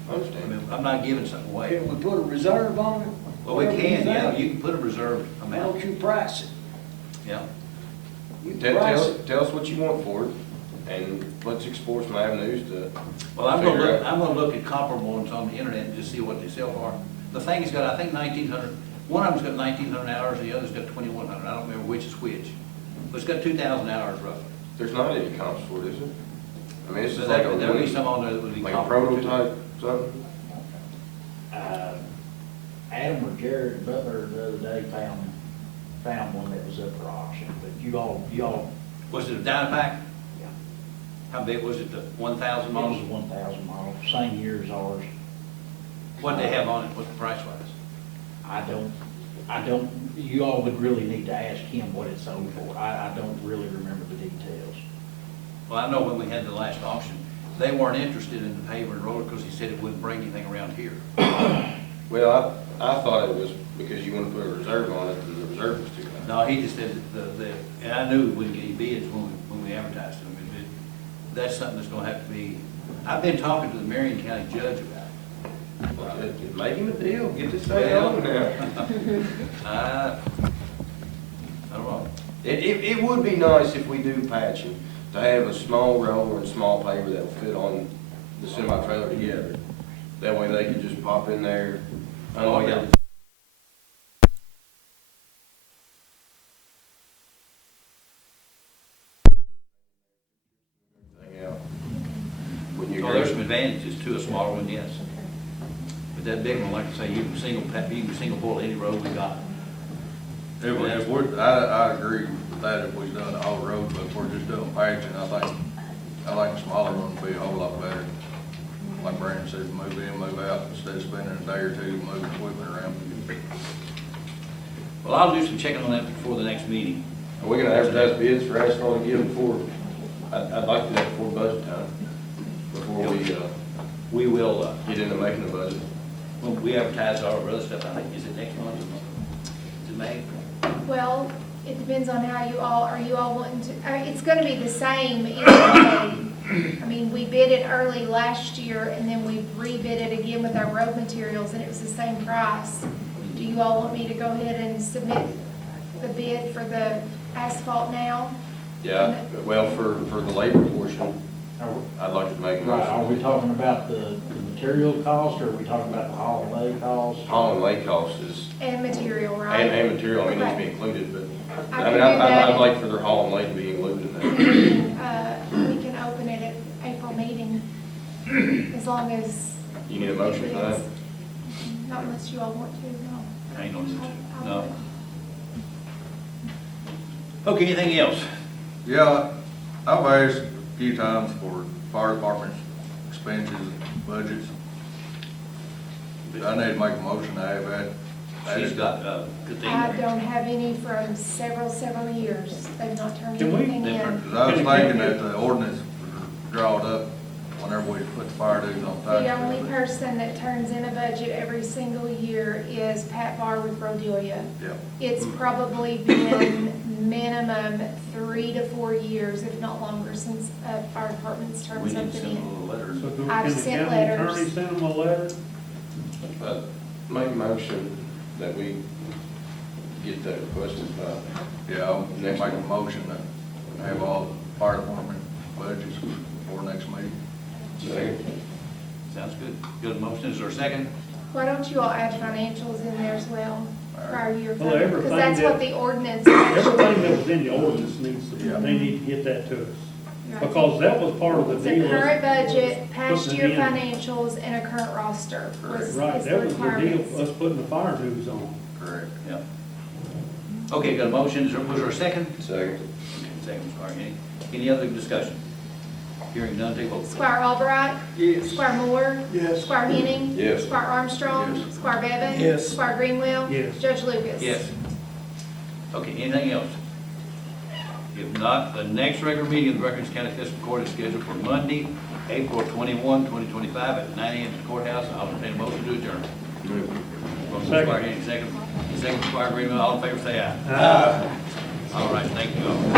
I understand. mean, I'm not giving something away. Can we put a reserve on it? Well, we can, yeah, you can put a reserve Why amount, don't you price it? yeah. You Tell, price tell, it. tell us what you want for it, and let's explore some avenues to. Well, figure out- I'm gonna look at comparable ones on the internet and just see what they sell for. The thing's got, I think, 1,900, one of them's got 1,900 hours, and the other's got 2,100. I don't remember which is which. But it's got 2,000 hours roughly. There's not any comps for it, is there? I mean, it's So just like there'll be a, some on there that would be like a comparable to. prototype, something? Adam or Jared Butler the other day found one that was up for auction, but you all, Was it a Dynapack? yeah. How big was it, the 1,000 It was models? a 1,000 model, same year as ours. What'd they have on it, what the price was? I don't, you all would really need to ask him what it sold for. I don't really remember the details. Well, I know when we had the last auction, they weren't interested in the paver and roller because he said it wouldn't bring anything around here. Well, I thought it was because you want to put a reserve on it, and the reserve was too high. No, he just said and I knew we wouldn't get any bids when we advertised them. That's something that's gonna have to be, I've been talking to the Marion County judge about it. Make him a deal, get this thing on now. I don't know. It would be nice if we do patching, to have a small roller and small paver that will fit on the semi-trailer together. That way they can just pop in there. Oh, yeah. Thing out. Wouldn't you Oh, agree? there's some advantages to a smaller one, yes. But that big one, like I say, you can single pull any road we got. If we're, I agree with that if we've done all roads, but if we're just doing patching, I think the smaller one would be a whole lot better. Like Brandon said, move in, move out, instead of spending a day or two moving equipment around. Well, I'll do some checking on that before the next meeting. Are we gonna advertise bids for asphalt again before, I'd like to do that before budget time, before We will, get into making the budget. when we advertise all our other stuff, I think, is it next month? Is it May? Well, it depends on how are you all wanting to, it's gonna be the same either way. I mean, we bid it early last year and then we rebid it again with our road materials and it was the same price. Do you all want me to go ahead and submit the bid for the asphalt now? Yeah, well, for the labor portion, I'd like to make a Right, are we motion. talking about the material cost, or are we talking about the haul and lay cost? Haul and lay cost is, And material, right? and material, I mean, needs to be Okay. included, but, I I mean, can do that. I'd like for their haul and lay to be included in that. We can open it at April meeting, as long as. You need a motion for that? Not unless you all want to, no. I ain't no need to. I'll- No. Okay, anything else? Yeah, I've asked a few times for fire department's expenses, budgets. I need to make a motion to have that. She's got, I Katina. don't have any from several years. They've not turned Can we- anything in. Cause I was thinking that the ordinance was drawn up whenever we put the fire dues on tax. The only person that turns in a budget every single year is Pat Barr with Rodelia. Yep. It's probably been minimum 3 to 4 years, if not longer, since fire department's turned We need to something send a in. little letter. So can I've the sent county letters. attorney send them a letter? Make a motion that we get that requested by. Yeah, I'll make a motion to have all the fire department budgets for next meeting. Second. Sounds good. Good motion, is there a second? Why don't you all add financials in there as well, prior year? Well, everything Because that's that- what the ordinance actually. Everything that was in the ordinance needs to, they need to get that to us. Because that was part of the It's deal. a current budget, past Putting year it in. financials, and a current roster. Right, is that was the deal, requirements. us putting the fire dues on. Correct. Yeah. Okay, got a motion, was there a second? Second. Second, sorry. Any other discussion? Hearing none, take vote. Squire Albright. Yes. Squire Moore. Yes. Squire Henning. Yes. Squire Armstrong. Yes. Squire Bevan. Yes. Squire Greenwell. Yes. Judge Lucas. Yes. Okay, anything else? If not, the next regular meeting of the Breckinridge County Fiscal Court is scheduled for Monday, April 21, 2025 at 9 a.m. at the courthouse. I'll entertain a motion to adjourn. Motion Squire Henning, second Squire Greenwell, all in favor say aye. All right, thank you all.